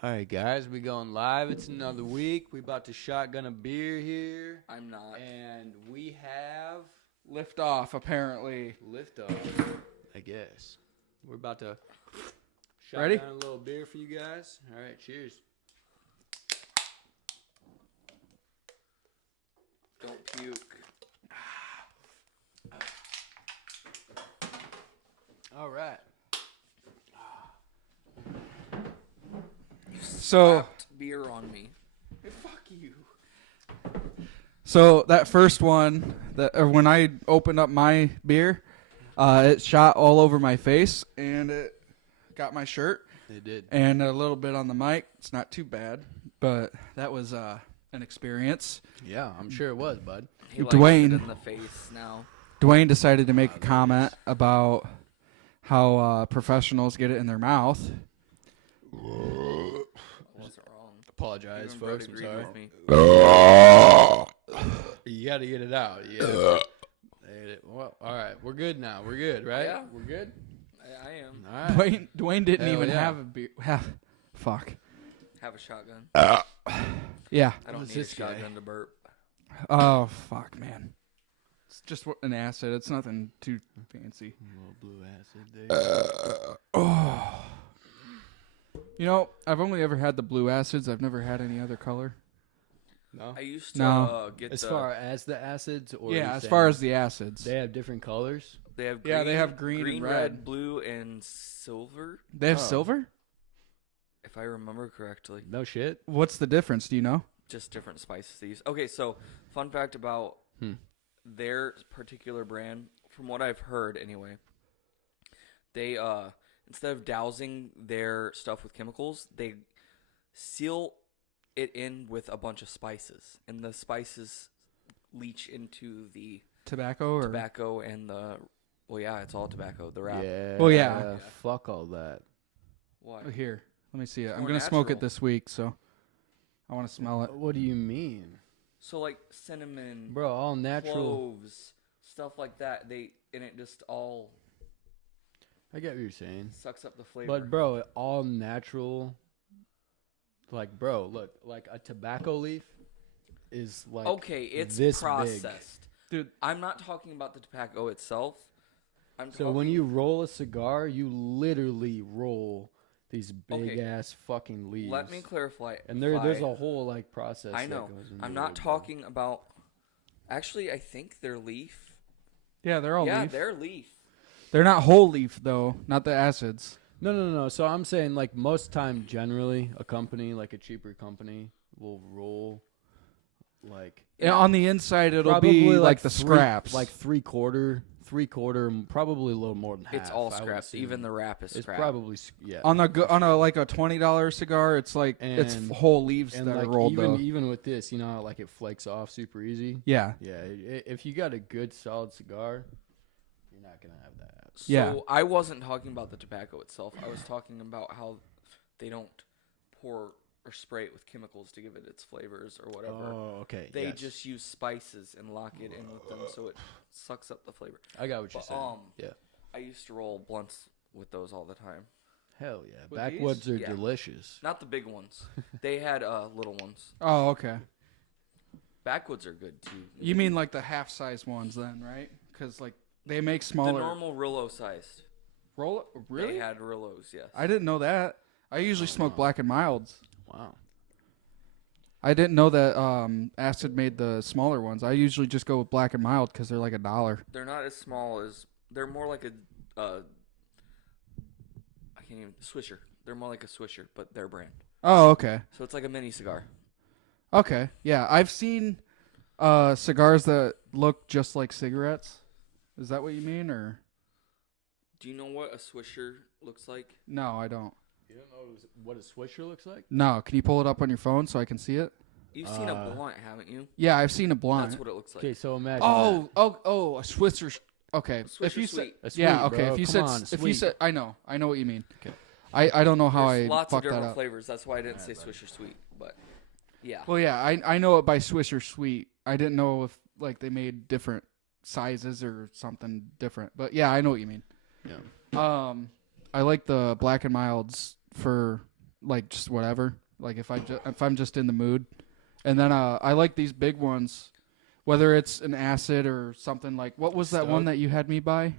All right, guys, we going live. It's another week. We about to shotgun a beer here. I'm not. And we have Lift off, apparently. liftoff, I guess. We're about to Ready? shotgun a little beer for you guys. All right, cheers. Don't puke. All right. So, Slapped beer on me. Hey, fuck you. so that first one, when I opened up my beer, it shot all over my face and it got my shirt It did. and a little bit on the mic. It's not too bad, but that was an experience. Yeah, I'm sure it was, bud. He likes Dwayne. it in the face now. Dwayne decided to make a comment about how professionals get it in their mouth. I wasn't wrong. Apologize, Even Brett folks. I'm agreed sorry. with me. You got to get it out. Well, all right. We're good now. We're good, right? Yeah. We're good? I am. All right. Dwayne didn't Hell even yeah. have a beer. Fuck. Have a shotgun. Yeah. I don't What's need a this guy? shotgun to burp. Oh, fuck, man. It's just an acid. It's nothing too fancy. A little blue acid there. Oh. You know, I've only ever had the blue acids. I've never had any other color. No? I used to No. get As the. far as the acids? Or Yeah, you as saying far as the acids. they have different colors? They have green, Yeah, they have green and red. blue, and silver. They have Oh. silver? If I remember correctly, No shit. What's the difference? Do you know? just different spices they use. Okay, so fun fact about their particular brand, from what I've heard anyway, they instead of dousing their stuff with chemicals, they seal it in with a bunch of spices, and the spices leach into the Tobacco or tobacco and the it's all tobacco, the wrap. Yeah. Well, yeah. Fuck all that. Why? Oh, here, let me see it. I'm more gonna smoke it natural. this week, so I want to smell it. What do you mean? So like cinnamon, Bro, all natural. cloves, stuff like that. And it just all I get what you're saying. sucks up the flavor. But, bro, all natural. Like, bro, look, like a tobacco leaf is like. okay, it's this processed. Dude, I'm not talking about the tobacco itself. So when you roll a cigar, you literally roll these big ass fucking leaves. let me clarify. And there's a whole like process. I that know. goes into I'm not it, bro. talking about. Actually, I think they're leaf. yeah, they're all yeah, leaf. they're leaf. They're not whole leaf though, not the acids. No. So I'm saying like most time, generally, a company like a cheaper company will roll like And on the inside, it'll probably be like the three- scraps. like three quarter, probably a little more than half. It's all I would scraps. assume. Even the wrap is It's scrap. probably yeah. on a like a $20 cigar, it's like it's And- whole leaves And that like are rolled though. even with this, you know, how, like it flakes off super easy. Yeah. Yeah, if you got a good solid cigar, you're not gonna have that. So Yeah. I wasn't talking about the tobacco itself. I was talking about how they don't pour or spray it with chemicals to give it its flavors or whatever. Oh, okay. They yes. just use spices and lock it in with them so it sucks up the flavor. I got what you're But, saying. Yeah. I used to roll blunts with those all the time. Hell yeah. With Backwoods these? are Yeah. delicious. Not the big ones. They had little ones. Oh, okay. Backwoods are good too. You mean like the half size ones then, right? Because like they make smaller. the normal Rillo sized? roll. Really? They had Rillos, yes. I didn't know that. I usually smoke Black and Milds. Wow. I didn't know that Acid made the smaller ones. I usually just go with Black and Mild because they're like $1. They're not as small as. They're more like a. I can't even. Swisher. They're more like a Swisher, but their brand. Oh, okay. So it's like a mini cigar. Okay. Yeah, I've seen cigars that look just like cigarettes. Is that what you mean, or Do you know what a Swisher looks like? no? I don't. You don't know what a swisher looks like? No. Can you pull it up on your phone so I can see it? You've seen a blunt, haven't you? Yeah, I've seen a blunt. That's what it looks like. Okay, so imagine. Oh, a Switzer. Okay, Swisher if you Sweet. that. A yeah, sweet, okay. bro. If you Come said, on, if you sweet. said, I know what you mean. Okay. I don't know how There's I lots of fucked that different up. flavors. That's why I didn't say Swisher Sweet. But yeah. Well, yeah, I know it by Swisher Sweet. I didn't know if like they made different sizes or something different. But yeah, I know what you mean. Yeah. I like the Black and Milds for like just whatever. Like if I'm just in the mood, and then I like these big ones, whether it's an acid or something like. What was that one that you had me buy?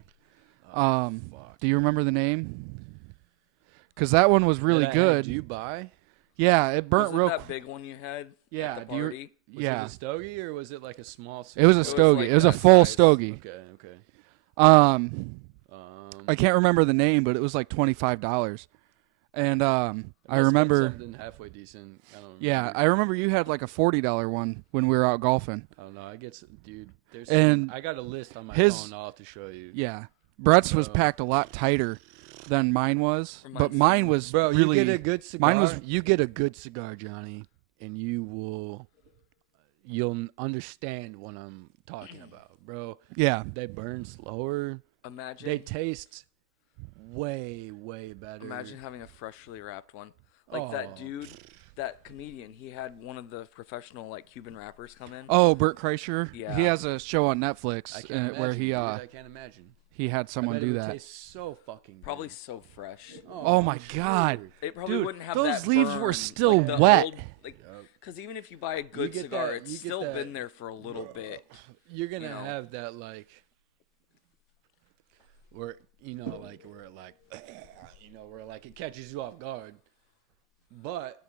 Do you remember the name? Because that one was really good. Do you buy? Yeah, it burnt Wasn't real. that big one you had? Yeah, At the party? Was it a stogie or was it like a small? It was a stogie. like It was a that full size. stogie. Okay. I can't remember the name, but it was like $25. And I remember something halfway decent. I don't. Yeah, remember. I remember you had like a $40 one when we were out golfing. I don't know. I get, dude. And I got a list on my his- phone. I'll have to show you. Yeah, Brett's was packed a lot tighter than mine was, but mine was Bro, really. you get a good cigar. Mine was. You get a good cigar, Johnny, and you'll understand what I'm talking about, bro. Yeah, They burn slower. Imagine. They taste way better. Imagine having a freshly wrapped one. Like that Oh. dude, that comedian, he had one of the professional like Cuban rappers come in. Oh, Bert Kreischer. Yeah. He has a show on Netflix I can't where imagine, he dude. I can't imagine. he had someone I bet do it would that. taste so fucking good. Probably so fresh. Oh my sure. God. It probably Dude, wouldn't have those that leaves were burn, still like the wet. old- like, because even if you buy a good get cigar, that- it's you get still that- been there for a little bit. You're gonna you know. have that like where where like it catches you off guard, but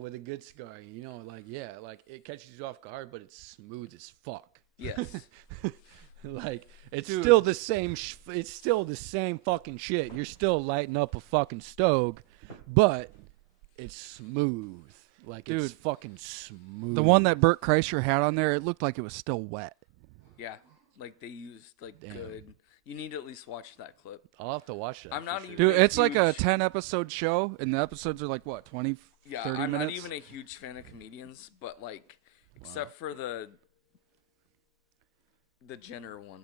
with a good cigar, like it catches you off guard, but it's smooth as fuck. Yes. Like it's Dude. still the same. It's still the same fucking shit. You're still lighting up a fucking stove, but it's smooth. Like it's Dude. fucking smooth. The one that Bert Kreischer had on there, it looked like it was still wet. Yeah. Like they used like Damn. good. You need to at least watch that clip. I'll have to watch that. I'm for not sure. even- Dude, it's like a Huge. 10-episode show, and the episodes are like, what, 20, Yeah, 30 I'm minutes? not even a huge fan of comedians, but like, except for the Jenner one.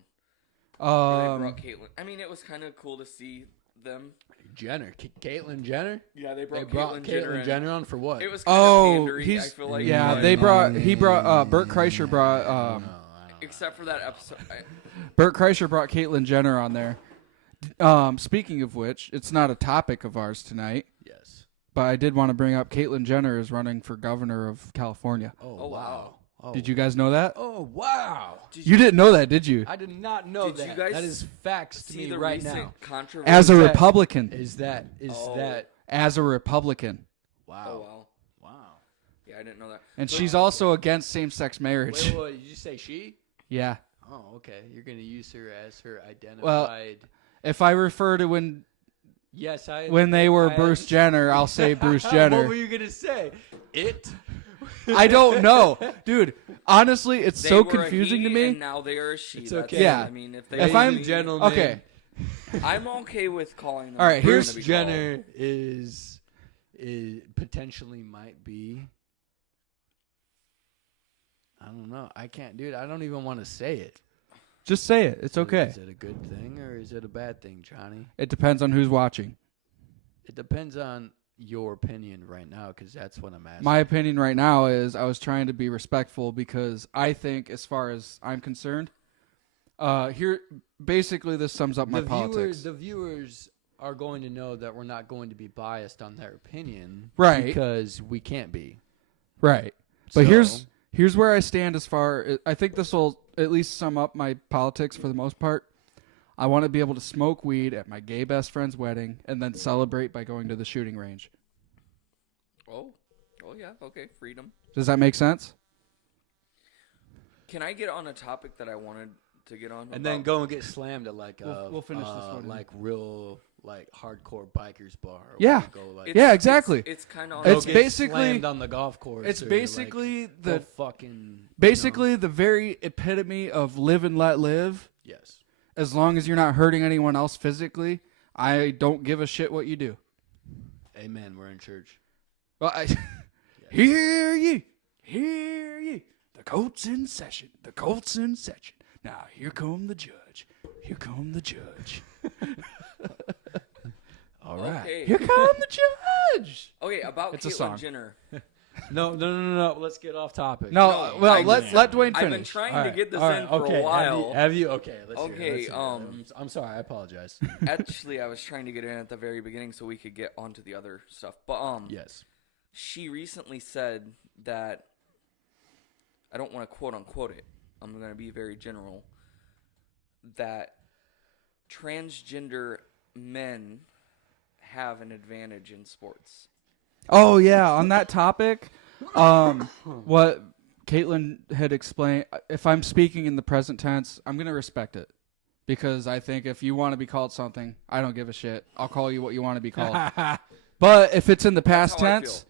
Where they brought Caitlyn. I mean, it was kind of cool to see them. Jenner, Caitlyn Jenner. Yeah, they They brought, brought Jenner. Caitlyn in. Jenner on for what? It was kind of Oh, pandery, I feel like. yeah. but- They brought Bert Kreischer brought Except for that episode. Bert Kreischer brought Caitlyn Jenner on there. Speaking of which, it's not a topic of ours tonight, Yes. but I did want to bring up Caitlyn Jenner is running for governor of California. Oh, wow. Oh. Did you guys know that? Oh wow. You didn't know that, did you? I did not know Did you that. guys That is facts to see me the right recent now. controversy? As a that- Republican. Is that Oh. As a Republican. wow? Oh, wow. Wow. Yeah, I didn't know that. And she's also against same-sex marriage. Wait, did you say she? Yeah. Oh, okay. You're gonna use her as her identified. Well, if I refer to when yes, they were I Bruce Jenner, I'll say Bruce Jenner. What were you gonna say? It? I don't know. Dude, honestly, it's They so were a confusing he, to me. And now they are a she. It's That's okay. it. Yeah. I mean, if they If were I'm- a gentlemen, Okay. I'm okay with calling them. All right, what they're here's gonna be Jenner is potentially might be. I don't know. I can't, dude. I don't even want to say it. Just say it. It's okay. Is it a good thing or is it a bad thing, Johnny? It depends on who's watching. It depends on your opinion right now, because that's what I'm asking. My opinion right now is I was trying to be respectful because I think, as far as I'm concerned, here basically this sums up my politics. The viewers are going to know that we're not going to be biased on their opinion, Right. Because we can't be. Right. But So- here's where I stand as far. I think this will at least sum up my politics for the most part. I want to be able to smoke weed at my gay best friend's wedding and then celebrate by going to the shooting range. Oh yeah. Okay, freedom. Does that make sense? Can I get on a topic that I wanted to get on? And then about- go and get slammed at like We'll finish this one. like real like hardcore bikers bar. or Yeah. go, like, Yeah, exactly. It's kind of. go It's get basically- slammed on the golf course. It's or, basically like, the go fucking basically the very epitome of live and let live. yes. As long as you're not hurting anyone else physically, I don't give a shit what you do. Amen. We're in church. Well, hear ye. The court's in session. The court's in session. Now here come the judge. Here come the judge. All right. Okay. Here come the judge. Okay, about It's a Caitlyn song. Jenner. No. Let's get off topic. No, well, let Dwayne finish. I've been trying All to right, get this all in right, for okay. a while. Have you? Okay. Let's Okay, hear it. I'm sorry. I apologize. Actually, I was trying to get in at the very beginning so we could get onto the other stuff. But Yes. she recently said that, I don't want to quote unquote it, I'm going to be very general, that transgender men have an advantage in sports. Oh yeah, on that topic, what Caitlin had explained. If I'm speaking in the present tense, I'm gonna respect it because I think if you want to be called something, I don't give a shit. I'll call you what you want to be called. But if it's in the past tense,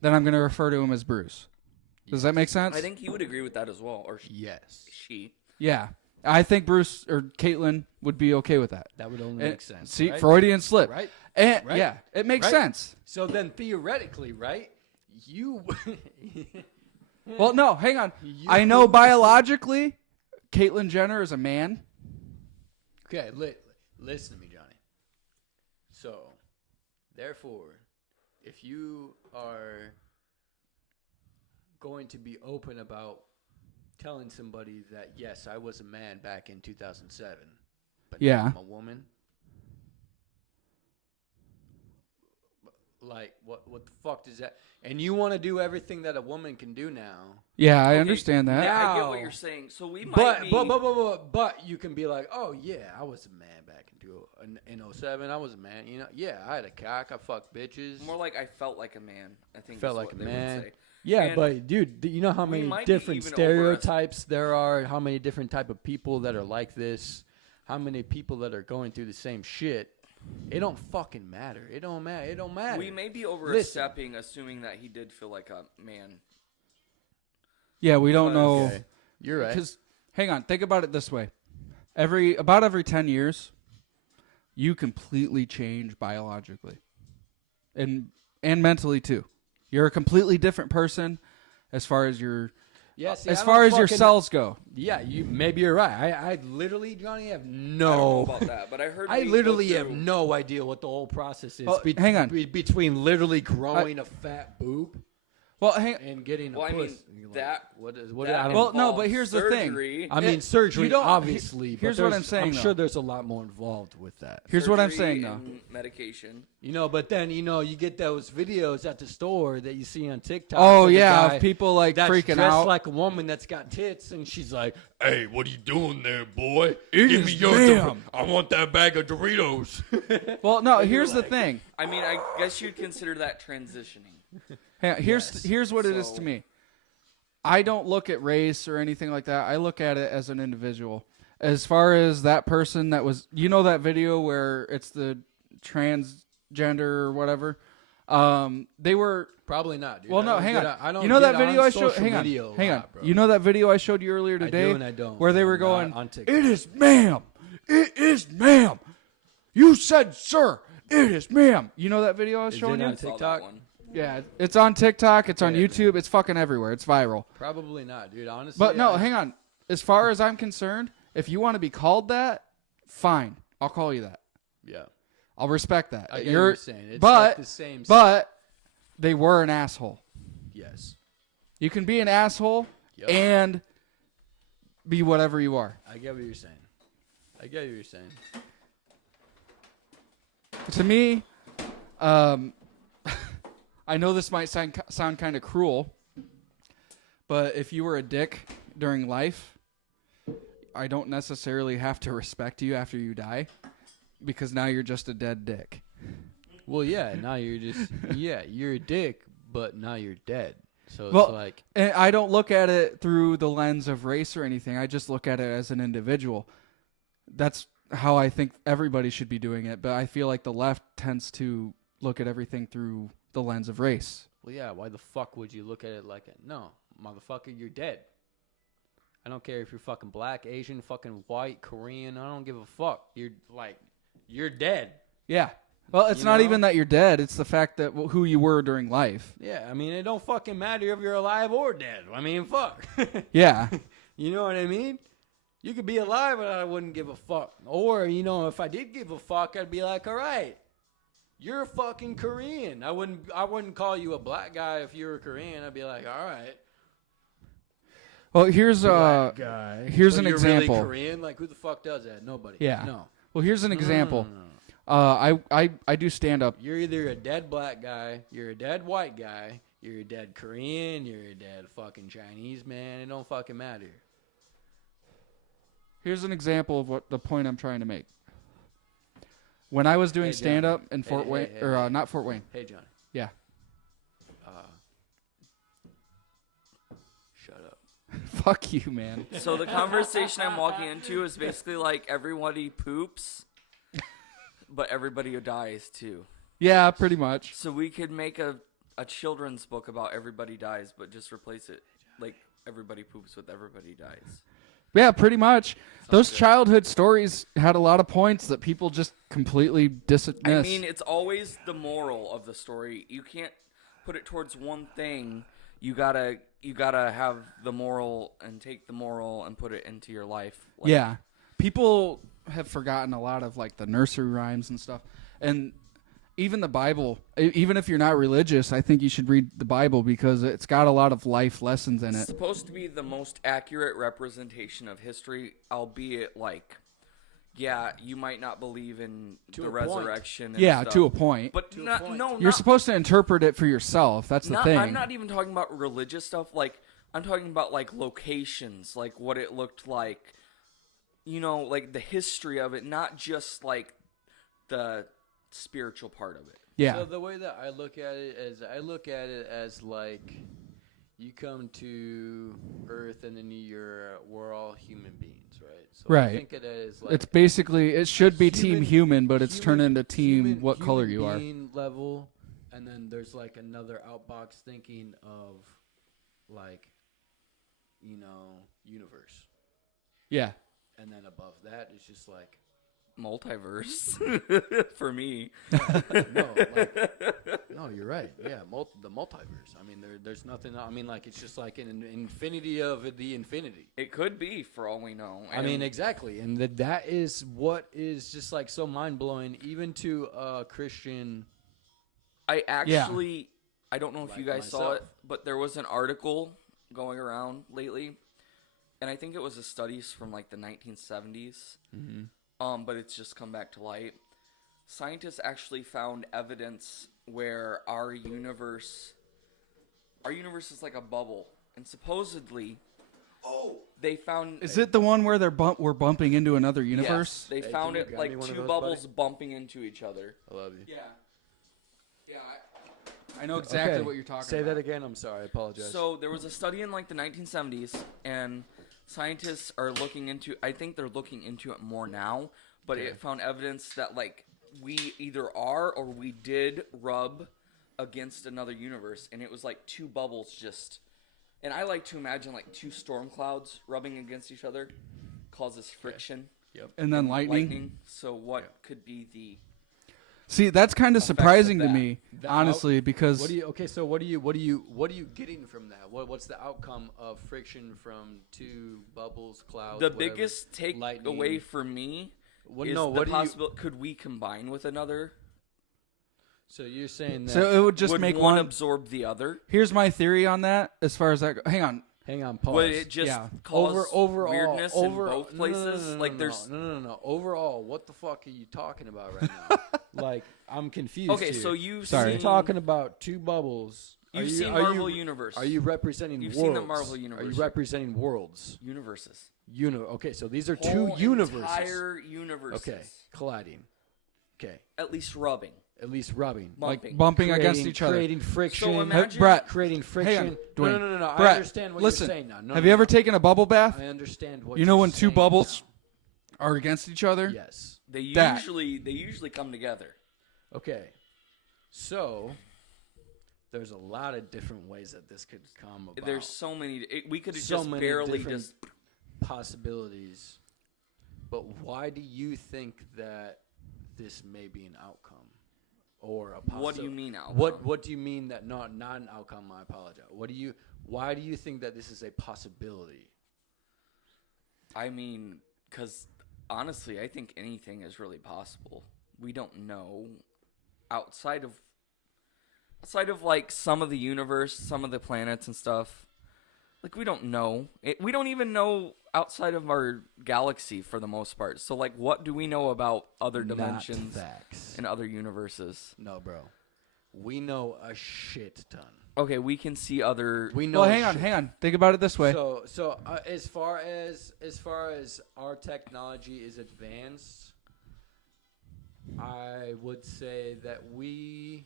then I'm gonna refer to him as Bruce. Does that make sense? I think he would agree with that as well, or Yes. she. Yeah, I think Bruce or Caitlin would be okay with that. That would only make sense. See, right? Freudian slip. Right? And Right? yeah, it makes Right? sense. So then theoretically, right? You. Well, no, hang on. I know biologically, Caitlyn Jenner is a man. Okay, listen to me, Johnny. So, therefore, if you are going to be open about telling somebody that, yes, I was a man back in 2007, but now Yeah. I'm a woman, like, what the fuck does that... And you want to do everything that a woman can do now. Yeah, I Okay, understand that. Yeah, I get Now- what you're saying. So we might be... But you can be like, oh yeah, I was a man back in 07. I was a man. You know, yeah, I had a cock. I fucked bitches. More like I felt like a man, I think Felt is like what a they man. would say. Yeah, And but dude, you know how we many might be different even stereotypes there are? How many different type of people that are like this? How many people that are going through the same shit? It don't fucking matter. It don't matter. It don't matter. We may be overstepping, assuming that he did feel like a man. Yeah, we don't know. Okay. You're right. Because, hang on, think about it this way. About every 10 years, you completely change biologically. And mentally, too. You're a completely different person as far as your... Yeah, see, as I far don't as your fucking- cells go. Yeah, maybe you're right. I literally, Johnny, have I don't no. know about that, but I heard. I we literally go have through- no idea what the whole process is. Oh, hang on. Between literally growing a fat boob Well, hang and getting a Well, I mean, pussy. Like, that- what is that I don't Well, no, involves but here's the thing. surgery. I mean, It- surgery, you don't- obviously. here's but what I'm saying, I'm though. sure there's a lot more involved with that. Here's what I'm Surgery saying, though. and medication. You know, but then, you get those videos at the store that you see on TikTok. Oh, of the yeah, guy of people, like, that's freaking dressed out. like a woman that's got tits, and she's like, hey, what are you doing there, boy? It Give is me your ma'am." I want that bag of Doritos. Well, no, And you're here's the like- thing. I mean, I guess you'd consider that transitioning. Hang on, Yes. here's what it is So- to me. I don't look at race or anything like that. I look at it as an individual. As far as that person that was, that video where it's the transgender or whatever. They were. Probably not, dude. Well, no, I don't hang get on. I don't You know that get video on I showed? social Hang on. media a Hang on. lot, bro. You know that video I showed you earlier I today? do and I don't. Where they were Not going, on TikTok. it is ma'am. It is ma'am. You said sir. It is ma'am. You know that video I was Is showing it you? on Saw that TikTok? one. Yeah, it's on TikTok. It's on Yeah, YouTube. It's fucking everywhere. It's viral. Probably not, dude. Honestly. But no, I- hang on. As far as I'm concerned, if you want to be called that, fine. I'll call you that. Yeah. I'll respect that. I get what you're saying. It's but like the same. but they were an asshole. Yes. You can be an asshole Yep. and be whatever you are. I get what you're saying. I get what you're saying. To me, I know this might sound kind of cruel, but if you were a dick during life, I don't necessarily have to respect you after you die because now you're just a dead dick. Well, yeah. Now you're just you're a dick, but now you're dead. So it's Well, like And I don't look at it through the lens of race or anything. I just look at it as an individual. That's how I think everybody should be doing it. But I feel like the left tends to look at everything through the lens of race. well, yeah. Why the fuck would you look at it like a no, motherfucker? You're dead. I don't care if you're fucking black, Asian, fucking white, Korean. I don't give a fuck. You're dead. Yeah. Well, it's You not know? even that you're dead. It's the fact that who you were during life. Yeah. I mean, it don't fucking matter if you're alive or dead. I mean, fuck. Yeah. You know what I mean? You could be alive and I wouldn't give a fuck. Or, if I did give a fuck, I'd be like, all right, you're fucking Korean. I wouldn't call you a black guy if you were Korean. I'd be like, all right. Well, here's Black guy. here's But an you're example. Really Korean? Like, who the fuck does that? Nobody. Yeah. No. Well, here's an example. No. I do stand up. You're either a dead black guy, you're a dead white guy, you're a dead Korean, you're a dead fucking Chinese man. It don't fucking matter. Here's an example of what the point I'm trying to make. When I was doing stand up in Fort Wayne, not Fort Wayne. Hey, John. Yeah. Shut up. Fuck you, man. So the conversation I'm walking into is basically like everybody poops, but everybody dies too. Yeah, pretty much. So we could make a children's book about everybody dies, but just replace it like everybody poops with everybody dies. Yeah, pretty much. Those good. childhood stories had a lot of points that people just completely dismiss. I mean, it's always the moral of the story. You can't put it towards one thing. You gotta have the moral and take the moral and put it into your life. Like, yeah. People have forgotten a lot of like the nursery rhymes and stuff. And even the Bible, even if you're not religious, I think you should read the Bible because it's got a lot of life lessons in it's it. supposed to be the most accurate representation of history, albeit like, yeah, you might not believe in the resurrection. And Yeah, stuff, to a point. but You're supposed to interpret it for yourself. That's the thing. I'm not even talking about religious stuff. Like, I'm talking about like locations, like what it looked like, like the history of it, not just like the spiritual part of it. Yeah. So the way that I look at it is, as like, you come to Earth and then we're all human beings, right? So Right. I think it is like It's basically, it should be Team Human, but it's turned into Team what color you are. being level, and then there's like another outbox thinking of like, universe. Yeah. And then above that, it's just like Multiverse for me. no, you're right. Yeah, the multiverse. I mean, there's nothing. I mean, like, it's just like an infinity of the infinity. It could be, for all we know. I mean, exactly, and that is what is just like so mind blowing, even to a Christian. I actually, I don't know if Like you guys saw myself. it, but there was an article going around lately, and I think it was a studies from like the 1970s. Mm-hmm. But it's just come back to light. Scientists actually found evidence where our universe is like a bubble, and supposedly, they found. Is it the one where we're bumping into another universe? Yes, they Hey, found can you it grab like me one of two those, bubbles buddy? bumping into each other. I love you. Yeah. I know exactly Okay, what you're talking Say about. that again. I'm sorry. I apologize. So there was a study in like the 1970s, and scientists are looking into. I think they're looking into it more now, but Okay. it found evidence that like we either are or we did rub against another universe, and it was like two bubbles just. And I like to imagine like two storm clouds rubbing against each other causes friction. Yep. And then lightning. So what could be the? See, that's kind of surprising to that. me, The honestly, because What do you getting from that? What's the outcome of friction from two bubbles, clouds? The whatever, biggest takeaway lightning? for me What, is no, the what do you? possibility. Could we combine with another? So you're saying that? so it would just Would make one one. absorb the other? Here's my theory on that. As far as that, hang on. hang on, pause. Would it just Yeah. cause overall weirdness in both no, places? Like there's no. Overall, what the fuck are you talking about right now? Like, I'm confused. okay. here. So you've Sorry. You're seen talking about two bubbles. You've seen Marvel Universe. Are you representing You've worlds? seen the Marvel Universe. Are you representing worlds? universes? Okay, so these are two Whole universes. Entire universes. Okay, colliding. Okay, At least rubbing. at least rubbing. Bumping. Bumping against each other. Creating friction. So imagine- Brett, creating hang friction. on, Dwayne. No. I Brett, understand what listen, you're saying now. No, have no, you ever no. taken a bubble bath? I understand what You know you're when two saying bubbles are against each other? now. Yes. They That. usually come together. Okay. So there's a lot of different ways that this could come about. There's so many. We could have So just many barely different just. possibilities. But why do you think that this may be an outcome or a possibility? What do you mean outcome? What do you mean that not an outcome? I apologize. Why do you think that this is a possibility? I mean, because honestly, I think anything is really possible. We don't know. outside of like some of the universe, some of the planets and stuff. Like we don't know. We don't even know outside of our galaxy for the most part. So like what do we know about other dimensions and other universes? No, bro. We know a shit ton. Okay, we can see other. We know. Well, hang on. Think about it this way. So as far as our technology is advanced, I would say that we're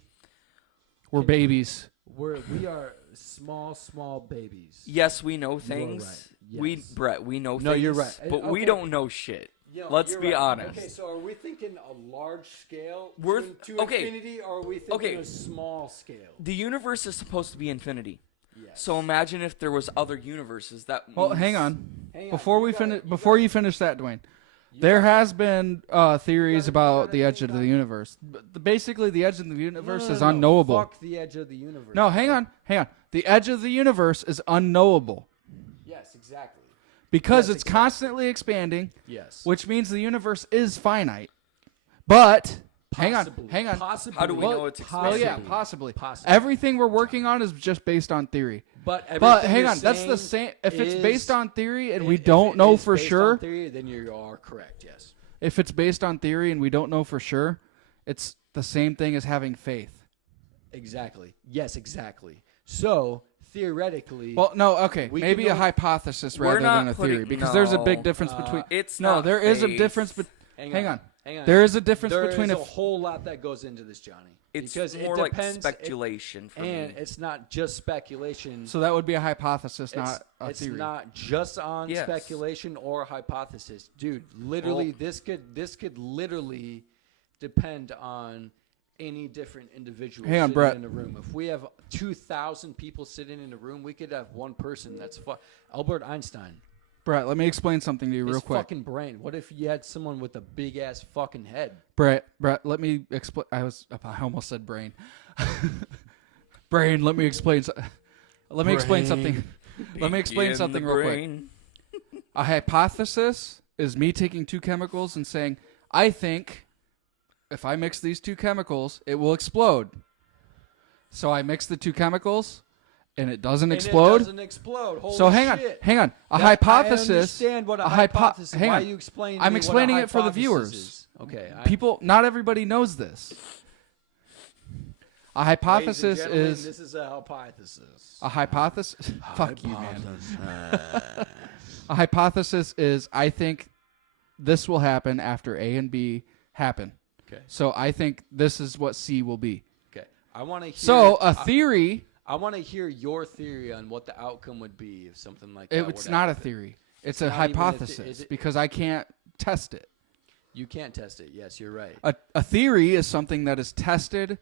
babies. We are small babies. Yes, we know things. You are right. Yes. We know things. No, you're right. But we don't know shit. Let's be honest. Okay, so are we thinking a large scale to okay. infinity, or are we thinking a small scale? The universe is supposed to be infinity. Yes. So imagine if there was other universes. Well, hang on. Before you finish that, Dwayne. There has been theories about the edge of the universe. Basically, the edge of the universe is unknowable. Fuck the edge of the universe. No, hang on. The edge of the universe is unknowable. Yes, exactly. Because it's constantly expanding. Yes. Which means the universe is finite. But possibly. hang on. How do we know it's expanding? Well, yeah, possibly. Everything we're working on is just based on theory. But hang on, that's the same. If it's based on theory and we don't know for sure, on theory, then you are correct. Yes. If it's based on theory and we don't know for sure, it's the same thing as having faith. Exactly. Yes, exactly. So theoretically, well, no, okay, maybe a hypothesis rather than a theory, because there's a big difference between. There is a difference. Hang on. There is a difference between. There's a whole lot that goes into this, Johnny. It's because more like speculation for me. And it's not just speculation. So that would be a hypothesis, not a theory. It's not just on speculation or hypothesis. Dude, literally, this could literally depend on any different individual sitting Brett. in a room. If we have 2,000 people sitting in a room, we could have one person that's Albert Einstein. Brett, let me explain something to you real quick. Fucking brain. What if you had someone with a big ass fucking head? Brett, let me explain. I almost said brain. Brain. Let me explain. Let me explain something. Let me explain something real quick. A hypothesis is me taking two chemicals and saying, I think if I mix these two chemicals, it will explode. So I mix the two chemicals. And it doesn't explode. It doesn't explode. Holy so hang on. A hypothesis. I understand what a hypothesis. Hang on. Why are you explaining? I'm explaining it for the viewers. Is. Okay. Not everybody knows this. A hypothesis is. This is a hypothesis. A hypothesis. Fuck you, man. A hypothesis is I think this will happen after A and B happen. Okay. So I think this is what C will be. Okay. I want to hear. So a theory. I want to hear your theory on what the outcome would be if something like that. It's not a theory. It's a hypothesis because I can't test it. You can't test it. Yes, you're right. A theory is something that is tested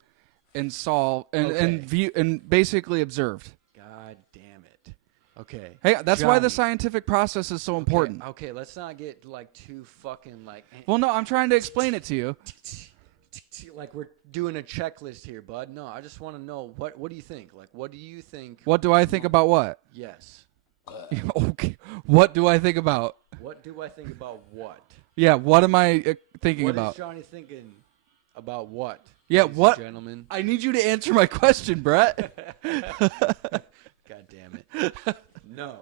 and solved and basically observed. God damn it. Okay. Hey, that's why the scientific process is so important. Okay, let's not get like too fucking like. Well, no, I'm trying to explain it to you. Like we're doing a checklist here, bud. No, I just want to know what do you think? Like, what do you think? What do I think about what? Yes. Okay. What do I think about? What do I think about what? Yeah. What am I thinking about? What is Johnny thinking about what? Yeah. What? Gentlemen. I need you to answer my question, Brett. God damn it. No.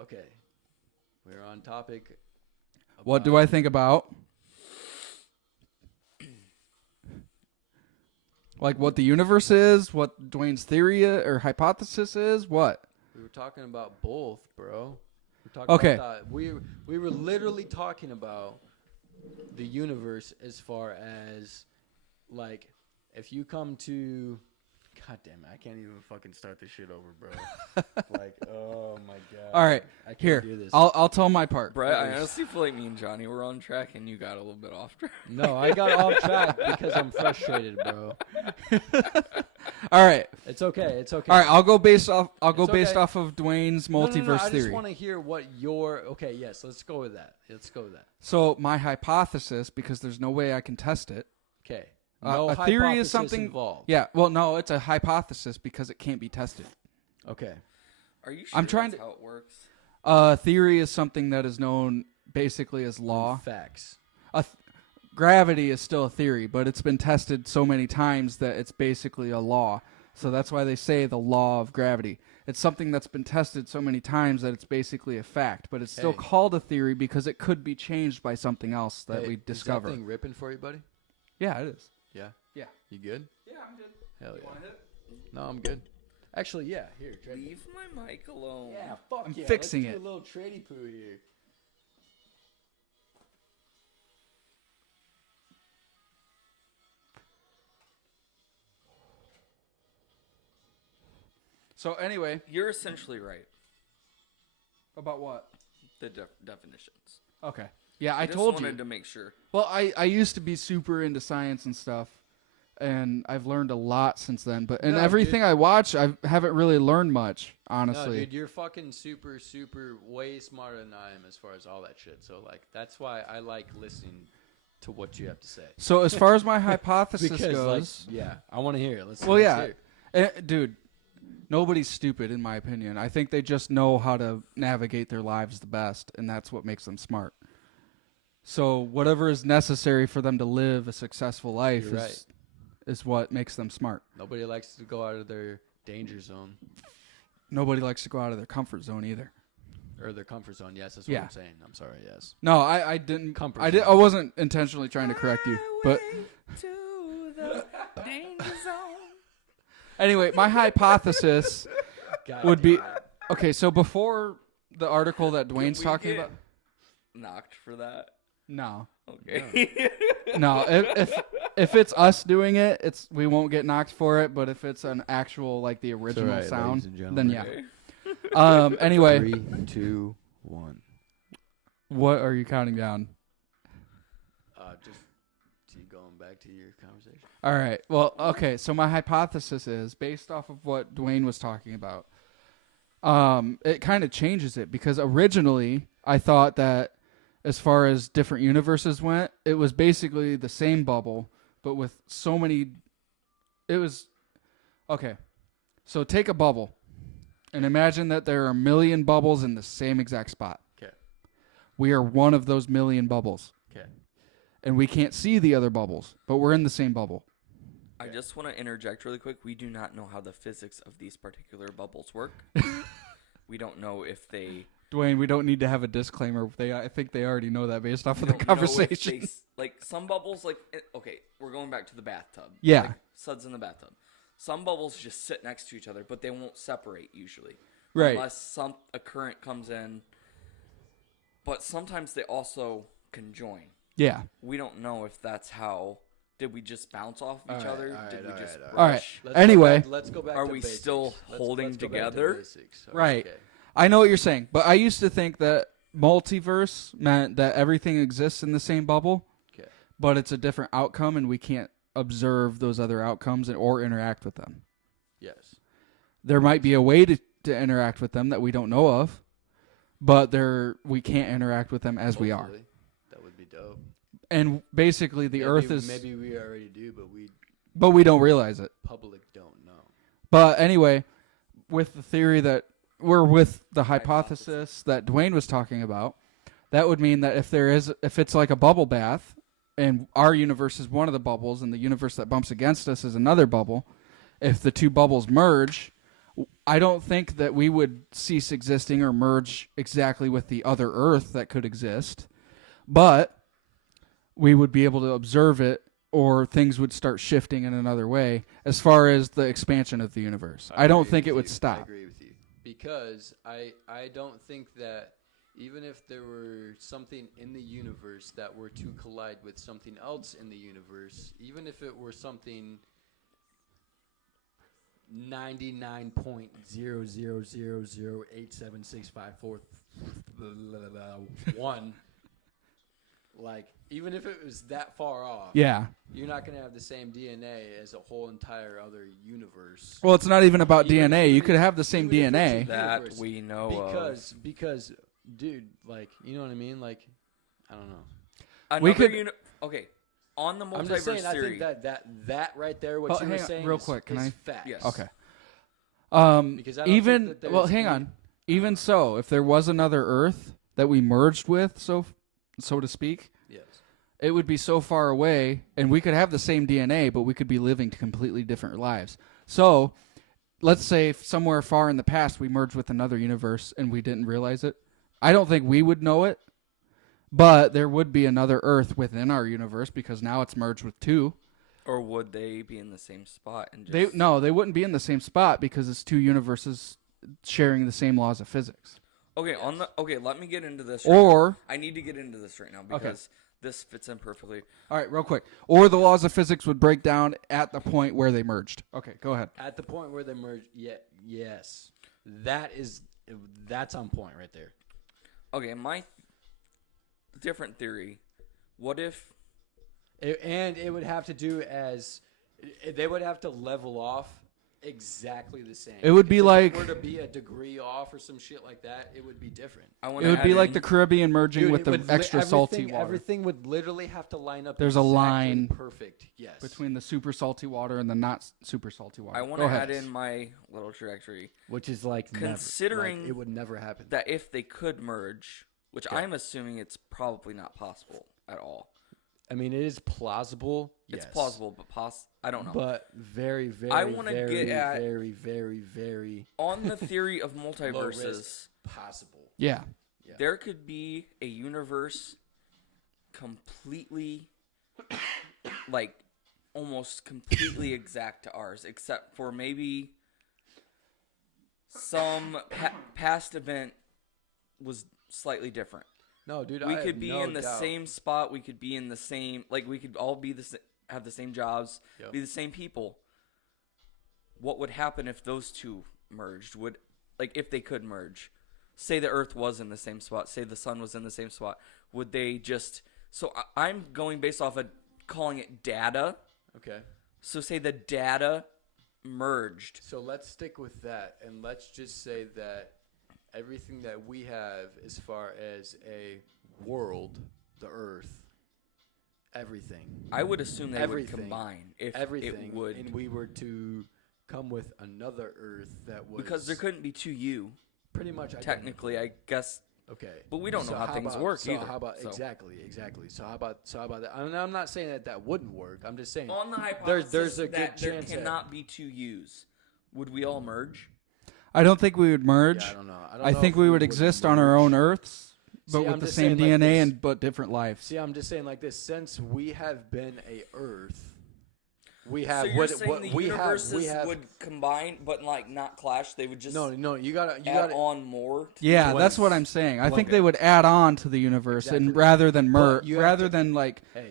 Okay. We're on topic. What do I think about? Like what the universe is, what Dwayne's theory or hypothesis is, what? We were talking about both, bro. About we were literally talking about the universe as far as like if you come to God damn it, I can't even fucking start this shit over, bro. Like, oh my god. All right, I can't here. do this. I'll tell my part. Brett, I honestly feel like me and Johnny were on track, and you got a little bit off track. No, I got off track because I'm frustrated, bro. All right, it's okay. It's okay. All right, I'll go based off of Dwayne's multiverse no, I theory. just want to hear what your. Okay, yes, let's go with that. So my hypothesis, because there's no way I can test it. Okay. No a theory is something involved. Yeah, well, no, it's a hypothesis because it can't be tested. Okay. Are you sure that's how it works? Theory is something that is known basically as law. Facts. gravity is still a theory, but it's been tested so many times that it's basically a law. So that's why they say the law of gravity. It's something that's been tested so many times that it's basically a fact, but it's still called a theory because it could be changed by something else that we discover. Is that thing ripping for you, buddy? Yeah, it is. Yeah? Yeah. You good? Yeah, I'm good. Hell yeah. No, I'm good. Actually, yeah. Here, Leave my mic alone. Yeah, fuck I'm yeah. fixing Let's it. do a little tradie poo here. So anyway, You're essentially right. about what? The definitions. Okay. Yeah, I just told wanted you. to make sure. Well, I used to be super into science and stuff, and I've learned a lot since then. But in No, everything dude. I watch, I haven't really learned much, No, honestly. dude, you're fucking super, super way smarter than I am as far as all that shit. So, like, that's why I like listening to what you have to say. So as far as my hypothesis Because, goes, like, yeah, I want to hear it. well, let's yeah, hear it. dude, nobody's stupid in my opinion. I think they just know how to navigate their lives the best, and that's what makes them smart. So whatever is necessary for them to live a successful life You're right. is what makes them smart. Nobody likes to go out of their danger zone Nobody likes to go out of their comfort zone either. or their comfort zone. Yes, that's what Yeah. I'm saying. I'm sorry. Yes. No, I didn't. Comfort I did. zone. I wasn't intentionally trying to correct you, but To the danger zone. anyway, my hypothesis God would be damn it. okay. So before the article that Dwayne's we talking get- about, Knocked for that. no, Okay. no. If it's us doing it, we won't get knocked for it. But if it's an actual like the original alright, sound, ladies and then gentlemen. yeah. Okay. Anyway, 3, 2, 1. what are you counting down? Just keep going back to your conversation. All right. Well, okay. So my hypothesis is based off of what Dwayne was talking about. It kind of changes it because originally I thought that as far as different universes went, it was basically the same bubble, but with so many. It was okay. So take a bubble, and imagine that there are a million bubbles in the same exact spot. Okay. We are one of those million bubbles. Okay. And we can't see the other bubbles, but we're in the same bubble. I just want to interject really quick. We do not know how the physics of these particular bubbles work. We don't know if they. Dwayne, we don't need to have a disclaimer. I think they already know that based off of the don't know if conversation. they like some bubbles, okay, we're going back to the bathtub. Yeah. Like suds in the bathtub. Some bubbles just sit next to each other, but they won't separate usually, Right. unless a current comes in. But sometimes they also conjoin. Yeah. We don't know if that's how. Did we just bounce off each Alright, other? alright, Did we alright, just alright. All right. brush? Anyway. Let's go back Are to we basics. still holding let's go back to together? basics. Right. Okay. I know what you're saying, but I used to think that multiverse meant that everything exists in the same bubble, Okay. but it's a different outcome and we can't observe those other outcomes or interact with them. Yes. There might be a way to interact with them that we don't know of, but we can't interact with them as we are. Hopefully. That would be dope. And basically the Earth is Maybe we already do, but we don't realize it. public don't know. But anyway, with the theory that we're with the hypothesis that Dwayne was talking about, that would mean that if it's like a bubble bath and our universe is one of the bubbles and the universe that bumps against us is another bubble, if the two bubbles merge, I don't think that we would cease existing or merge exactly with the other Earth that could exist, but we would be able to observe it or things would start shifting in another way as far as the expansion of the universe. I don't think it would I stop. agree with you. Because I don't think that even if there were something in the universe that were to collide with something else in the universe, even if it were something 99.000087654 like even if it was that far off, Yeah. you're not going to have the same DNA as a whole entire other universe. Well, it's not even about Even DNA. if You it- could have the same even if it's DNA. a That universe. we know of. Because dude, like, you know what I mean? Like, I don't know. Another could- okay, on the I'm just saying, multiverse I theory. think that right there, what Oh, you were hang on, saying, real is, quick, can is I- facts. Yes. Okay. Because I don't Even think that well, there's hang any- on. Even so, if there was another Earth that we merged with, so to speak, Yes. it would be so far away, and we could have the same DNA, but we could be living completely different lives. So, let's say somewhere far in the past we merged with another universe and we didn't realize it. I don't think we would know it, but there would be another Earth within our universe because now it's merged with two. Or would they be in the same spot and just... They wouldn't be in the same spot because it's two universes sharing the same laws of physics. Okay, let me get into this. I need to get into this right now because this fits in perfectly. All right, real quick. Or the laws of physics would break down at the point where they merged. Okay, go ahead. At the point where they merged, yes. That's on point right there. Okay, my different theory. What if... It would have to do they would have to level off exactly the same. It would be like... If it were to be a degree off or some shit like that, it would be different. It would be like the Caribbean merging with the extra salty water. Everything would literally have to line up. There's a line perfect, yes, between the super salty water and the not super salty water. I want to add in my little trajectory, which is like considering it would never happen. That if they could merge, which I'm assuming it's probably not possible at all. I mean, it is plausible. It's plausible, but I don't know. But very, very, I want to get at very, very, very on the theory of multiverses. Possible. Yeah. There could be a universe completely, like, almost completely exact to ours, except for maybe some past event was slightly different. No, dude, we could be in the same spot. We could be in the same, like, we could all be have the same jobs, be the same people. What would happen if those two merged? If they could merge? Say the Earth was in the same spot. Say the Sun was in the same spot. Would they just? So I'm going based off of calling it data. Okay. So say the data merged. So let's stick with that, and let's just say that everything that we have as far as a world, the Earth, everything. I would assume they would combine if everything, it would. And we were to come with another Earth that was... Because there couldn't be two you. Pretty much technically, I guess. Okay. But we don't know how things work either. How about... Exactly. So how about that? I'm not saying that wouldn't work. I'm just saying... On the hypothesis there's a good that there chance cannot be two yous, would we all merge? I don't think we would merge. Yeah, I don't know. I think we would exist on our own Earths, but with the same DNA but different lives. See, I'm just saying like this. Since we have been a Earth, we have so you're saying the universes would combine, but like not clash. They would just you gotta add on more. Yeah, that's what I'm saying. I think they would add on to the universe, and rather than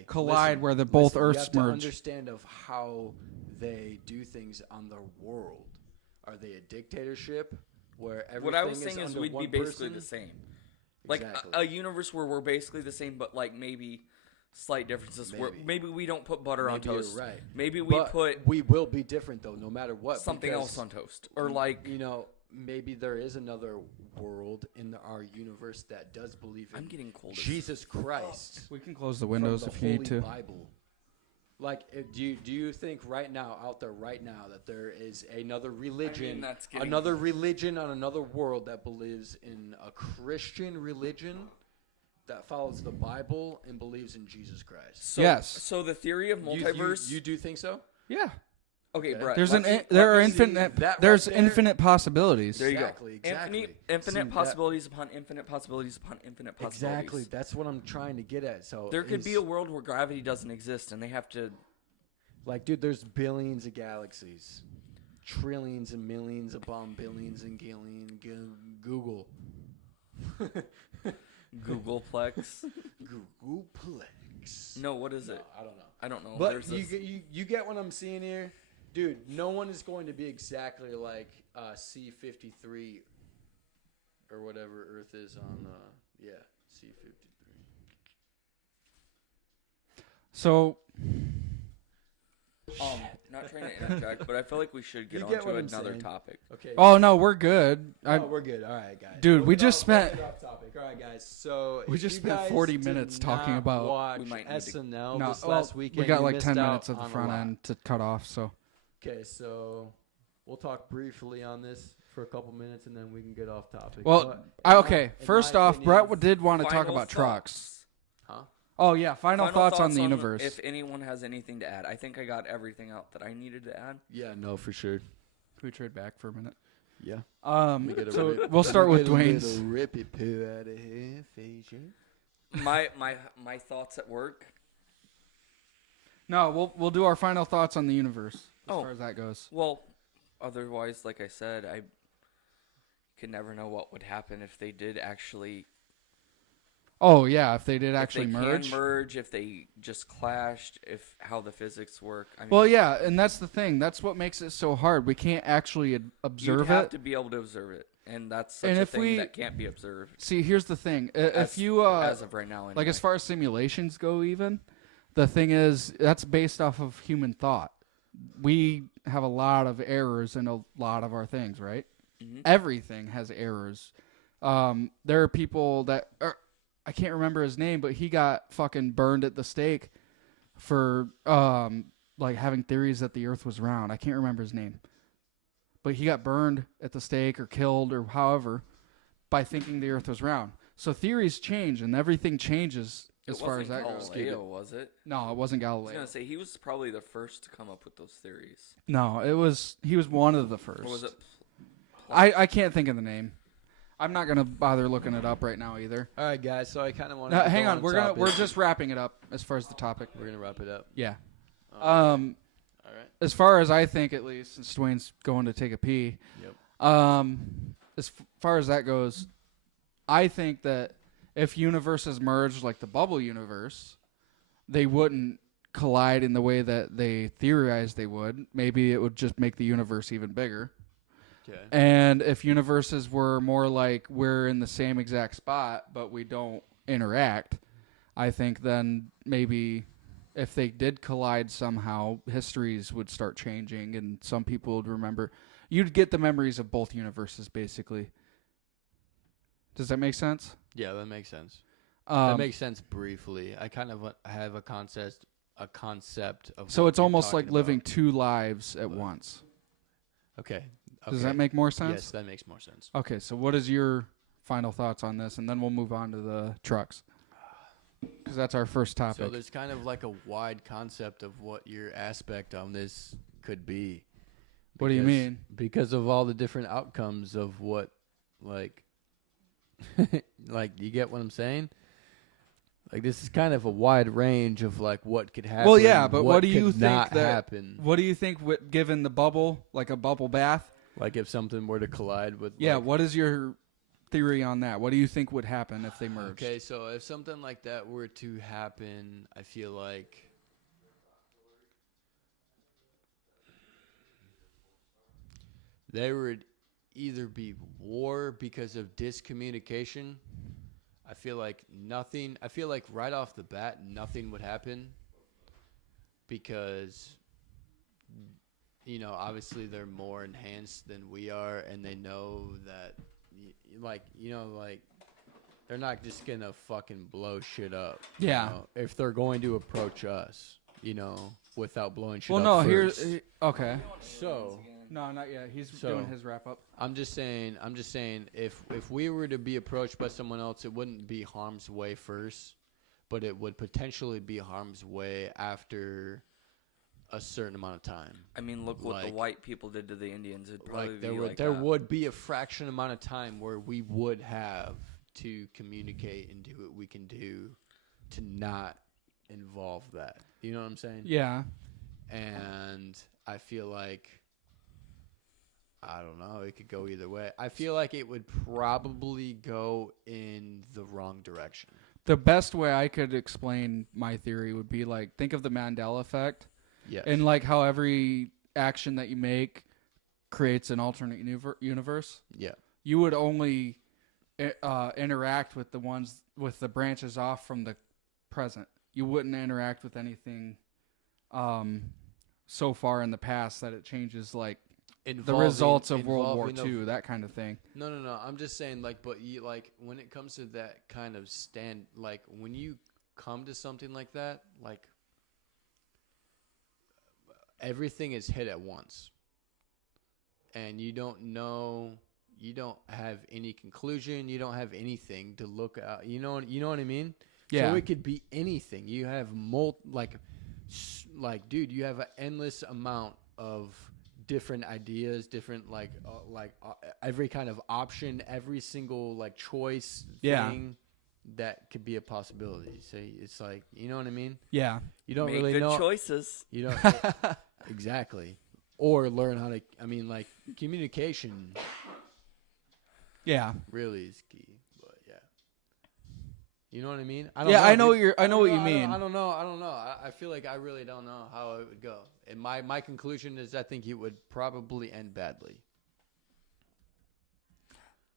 collide where both Earths merge. You have to understand of how they do things on the world. Are they a dictatorship where everything What I was saying is we'd be basically person? the same. Like a universe where we're basically the same, but like maybe slight differences. Where maybe we don't put butter on toast. You're right. Maybe we will be different though, no matter what. Something else on toast, or like maybe there is another world in our universe that does believe in. I'm getting cold. Jesus Christ. We can close the windows if you need to. Bible. Like, do you think right now, out there right now, that there is another religion, another religion on another world that believes in a Christian religion that follows the Bible and believes in Jesus Christ? So, yes. So the theory of multiverse. You do think so? Yeah. Okay, Brett. There's infinite possibilities. There you go. Exactly. Infinite possibilities upon infinite possibilities upon infinite possibilities. Exactly. That's what I'm trying to get at. So there could be a world where gravity doesn't exist, and they have to. Like, dude, there's billions of galaxies, trillions and millions upon billions and gillions. Google. Googleplex. Googleplex. No, what is it? I don't know. I don't know. But you get what I'm seeing here? Dude, no one is going to be exactly like C53 or whatever Earth is on, C53. So... Not trying to interject, but I feel like we should get on to another topic. Okay. Oh, no, we're good. We're good. All right, guys. Dude, we just spent... All right, guys. So we just spent 40 minutes talking about... Watch SNL this last weekend. We got like 10 minutes of the front end to cut off, so... Okay, so we'll talk briefly on this for a couple minutes, and then we can get off topic. Well, first off, Brett did want to talk about trucks. Huh? Oh yeah, final thoughts on the universe. If anyone has anything to add, I think I got everything out that I needed to add. Yeah, no, for sure. Can we trade back for a minute? Yeah. So we'll start with Dwayne's. Rippy poo out of here, Fishy. My thoughts at work. No, we'll do our final thoughts on the universe as far as that goes. Well, otherwise, like I said, I could never know what would happen if they did actually. Oh yeah, if they did actually merge. Can merge, if they just clashed, if how the physics work. I mean, Well, yeah, and that's the thing. That's what makes it so hard. We can't actually observe you'd have it. to be able to observe it, and that's such a thing that can't be observed. See, here's the thing. If you as of right now, anyway. like as far as simulations go, even the thing is that's based off of human thought. We have a lot of errors in a lot of our things, right? Mm-hmm. Everything has errors. There are people that I can't remember his name, but he got fucking burned at the stake for like having theories that the Earth was round. I can't remember his name, but he got burned at the stake or killed or however by thinking the Earth was round. So theories change and everything changes as far as that goes. Galileo, was it? No, it wasn't Galileo. I was gonna say he was probably the first to come up with those theories. No, he was one of the first. Or was it? I can't think of the name. I'm not gonna bother looking it up right now either. All right, guys. So I kind of want to to hang on. We're just wrapping it up as far as the topic. We're gonna wrap it up. Yeah. All right. As far as I think, at least, since Dwayne's going to take a pee. Yep. As far as that goes, I think that if universes merged like the bubble universe, they wouldn't collide in the way that they theorized they would. Maybe it would just make the universe even bigger. Okay. And if universes were more like we're in the same exact spot, but we don't interact, I think then maybe if they did collide somehow, histories would start changing and some people would remember. You'd get the memories of both universes, basically. Does that make sense? Yeah, that makes sense. That makes sense briefly. I kind of have a concept of. So it's almost like living two lives at once. Okay. Does that make more sense? Yes, that makes more sense. Okay, so what is your final thoughts on this? And then we'll move on to the trucks. Because that's our first topic. So there's kind of like a wide concept of what your aspect on this could be. What do you mean? Because of all the different outcomes of what, like, like, you get what I'm saying? Like, this is kind of a wide range of, like, what could happen. Well, yeah, but what do you think not that happen? What do you think, given the bubble, like a bubble bath? Like, if something were to collide with... Yeah, like, what is your theory on that? What do you think would happen if they merged? Okay, so if something like that were to happen, I feel like... there would either be war because of discommunication. I feel like right off the bat, nothing would happen because, you know, obviously they're more enhanced than we are, and they know that, like, you know, like, they're not just going to fucking blow shit up. Yeah. You know, if they're going to approach us, you know, without blowing shit well, up no, first. Okay. So... No, not yet. He's doing his wrap up. I'm just saying, if we were to be approached by someone else, it wouldn't be harm's way first, but it would potentially be harm's way after a certain amount of time. I mean, look what the white people did to the Indians. It'd probably there would be a fraction amount of time where we would have to communicate and do what we can do to not involve that. You know what I'm saying? Yeah. And I feel like, I don't know, it could go either way. I feel like it would probably go in the wrong direction. The best way I could explain my theory would be like, think of the Mandela effect. Yes. And like how every action that you make creates an alternate universe. Yeah. You would only interact with the branches off from the present. You wouldn't interact with anything so far in the past that it changes, like, the results of World War II, that kind of thing. No. I'm just saying, like, but you, like, when it comes to that kind of like, when you come to something like that, like, everything is hit at once, and you don't know, you don't have any conclusion, you don't have anything to look at. You know what I mean? Yeah. So it could be anything. You have dude, you have an endless amount of different ideas, different every kind of option, every single like choice thing that could be a possibility. So it's like, you know what I mean? Yeah. You don't Make really good know choices. You don't exactly, or learn how to. I mean, like communication. Yeah. Really is key, but yeah. You know what I mean? I know dude. I know what you mean. I don't know. I feel like I really don't know how it would go. And my conclusion is I think it would probably end badly.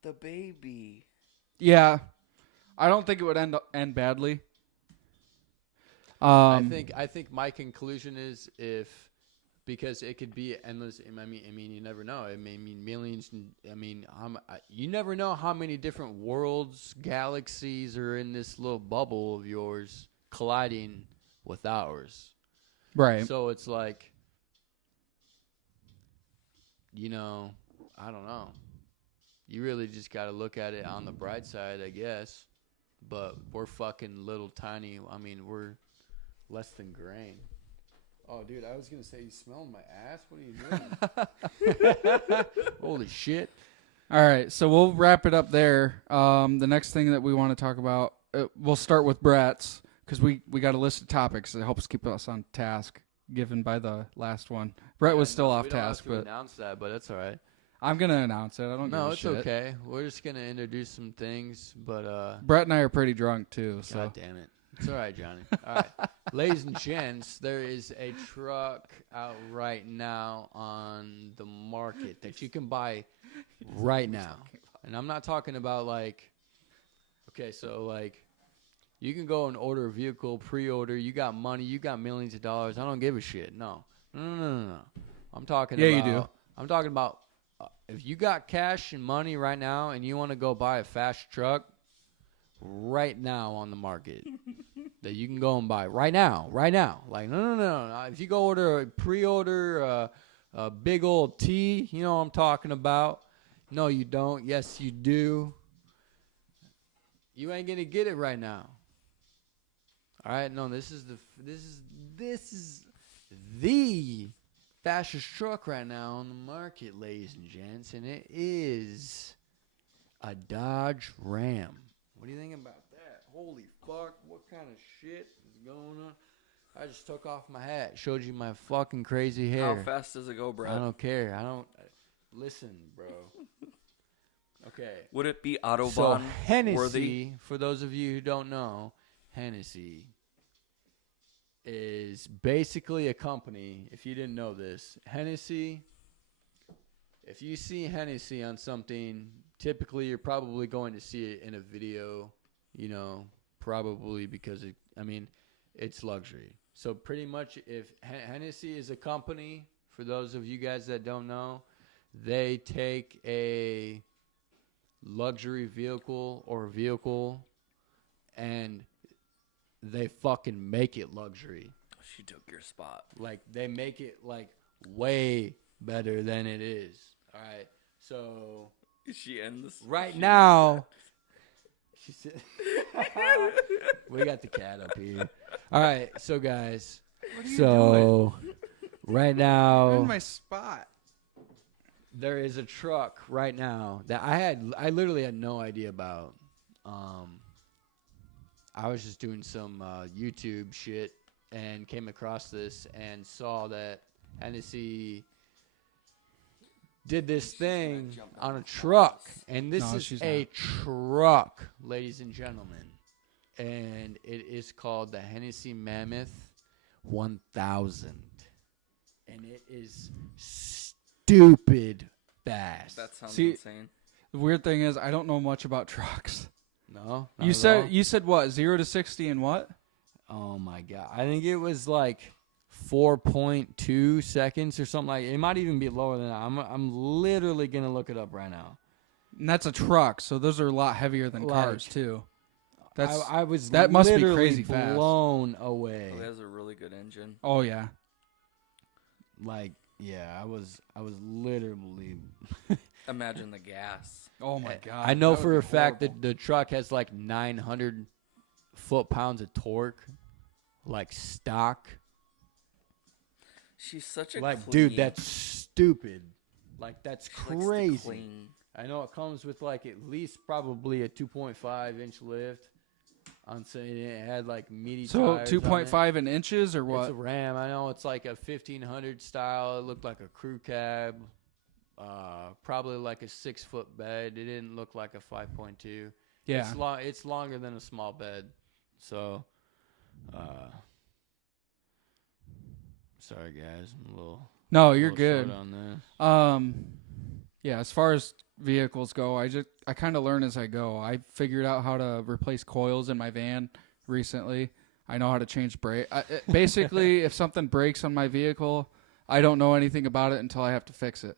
The baby. Yeah. I don't think it would end badly. I think my conclusion is because it could be endless. I mean, you never know. I mean, millions. You never know how many different worlds, galaxies are in this little bubble of yours colliding with ours. Right. So it's like, I don't know. You really just got to look at it on the bright side, I guess. But we're fucking little tiny. I mean, we're less than grain. Oh, dude, I was going to say, you smell my ass? What are you doing? Holy shit. All right, so we'll wrap it up there. The next thing that we want to talk about, we'll start with Brett's, because we got a list of topics that helps keep us on task, given by the last one. Brett was still off task, but announce that, but that's all right. I'm going to announce it. I don't give a shit. No, it's okay. We're just going to introduce some things, but... Brett and I are pretty drunk, too. So. God damn it. It's all right, Johnny. All right. Ladies and gents, there is a truck out right now on the market that you can buy right now. And I'm not talking about you can go and order a vehicle, pre-order. You got money. You got millions of dollars. I don't give a shit. No. I'm talking about... Yeah, you do. I'm talking about if you got cash and money right now and you want to go buy a fast truck, right now on the market that you can go and buy right now. Like, no. If you go pre-order a big old T, you know what I'm talking about. No, you don't. Yes, you do. You ain't going to get it right now. All right. No, this is the fastest truck right now on the market, ladies and gents. And it is a Dodge Ram. What do you think about that? Holy fuck, what kind of shit is going on? I just took off my hat, showed you my fucking crazy hair. How fast does it go, Brad? I don't care. Listen, bro. Okay. Would it be Autobahn So Hennessy, worthy? for those of you who don't know, Hennessy is basically a company. If you didn't know this, Hennessy, if you see Hennessy on something, typically you're probably going to see it in a video, probably because it's luxury. So pretty much if Hennessy is a company, for those of you guys that don't know, they take a luxury vehicle and they fucking make it luxury. She took your spot. Like they make it like way better than it is. All right. So She ends right now, she said, we got the cat up here. All right, so guys, right now, in my spot. there is a truck right now that I literally had no idea about. I was just doing some YouTube shit and came across this and saw that Hennessy did this thing on a truck, and this is a truck, ladies and gentlemen, and it is called the Hennessy Mammoth 1000, and it is stupid fast. That sounds See, insane. The weird thing is, I don't know much about trucks. No, You said what? 0 to 60 in what? Oh my god! I think it was like 4.2 seconds or something like. It might even be lower than that. I'm literally gonna look it up right now. And that's a truck, so those are a lot heavier than cars too. That must be crazy fast. Blown away. Oh, it has a really good engine. Oh yeah. Like yeah, I was literally. Imagine the gas. Oh my god. I know that for would a be fact horrible. that the truck has like 900 foot-pounds of torque, like stock. She's such a Like, clean. dude, that's stupid. Like, that's She likes to crazy. clean. I know it comes with, like, at least probably a 2.5-inch lift. On saying it had, like, meaty So tires 2.5 in inches or on it. what? It's a Ram. I know it's like a 1500 style. It looked like a crew cab. Probably like a 6-foot bed. It didn't look like a 5.2. Yeah. It's longer than a small bed. So, sorry guys, I'm a little. No, you're little good. short on this. Yeah, as far as vehicles go, I kind of learn as I go. I figured out how to replace coils in my van recently. I know how to change brake. Basically, if something breaks on my vehicle, I don't know anything about it until I have to fix it,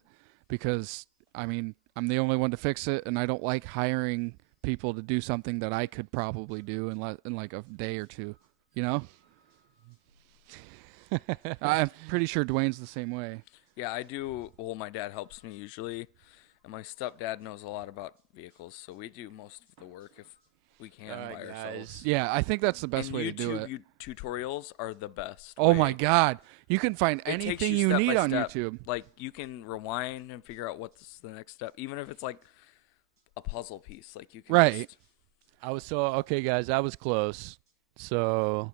because I mean I'm the only one to fix it, and I don't like hiring people to do something that I could probably do in like a day or two. You know. I'm pretty sure Dwayne's the same way. Yeah, I do. Well, my dad helps me usually, and my stepdad knows a lot about vehicles, so we do most of the work if we can All right, by guys. ourselves. Yeah, I think that's the best And way to do it. YouTube tutorials are the best. Oh way. my God, you can find It takes anything you you step need by on step. YouTube. Like, you can rewind and figure out what's the next step, even if it's like a puzzle piece. Like, you can Right. just, Okay, guys, I was close. So,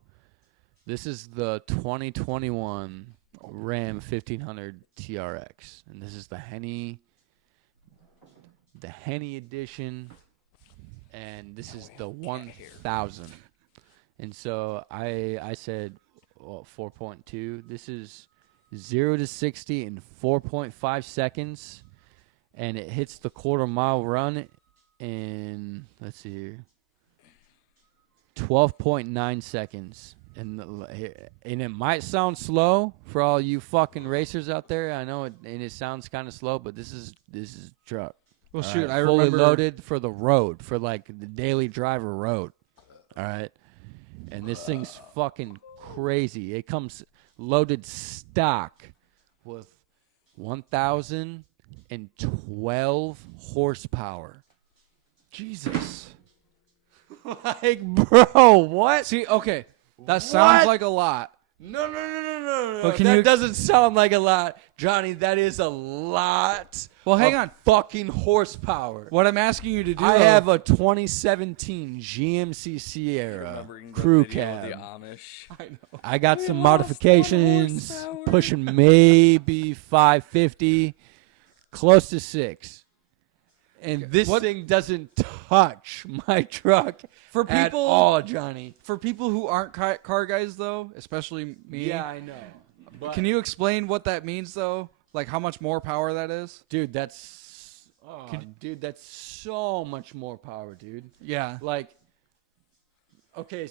this is the 2021 Ram 1500 TRX, and this is the Henny edition, and this is the 1000. And so I said 4.2. This is 0 to 60 in 4.5 seconds, and it hits the quarter-mile run in, let's see here, 12.9 seconds. And it might sound slow for all you fucking racers out there. I know it sounds kind of slow, but this is truck. Well, All shoot, right, I fully remember. loaded for the road, for like the daily driver road. All right, and this thing's fucking crazy. It comes loaded stock with 1,012 horsepower. Jesus. Like, bro, what? See, okay, that sounds What? like a lot. No. But can that you- doesn't sound like a lot, Johnny. That is a lot. Well, hang of on. fucking horsepower. What I'm asking you to do, I though- have a 2017 GMC Sierra remembering the crew video of cab. the Amish. I know. I got We some lost 1 modifications, horsepower. pushing maybe 550, close to 6. And this What- thing doesn't touch my truck For at people, all, Johnny. for people who aren't car guys, though, especially me. Yeah, I know. But Can you explain what that means, though? Like how much more power that is? dude, that's so much more power, dude. Yeah. Like, okay,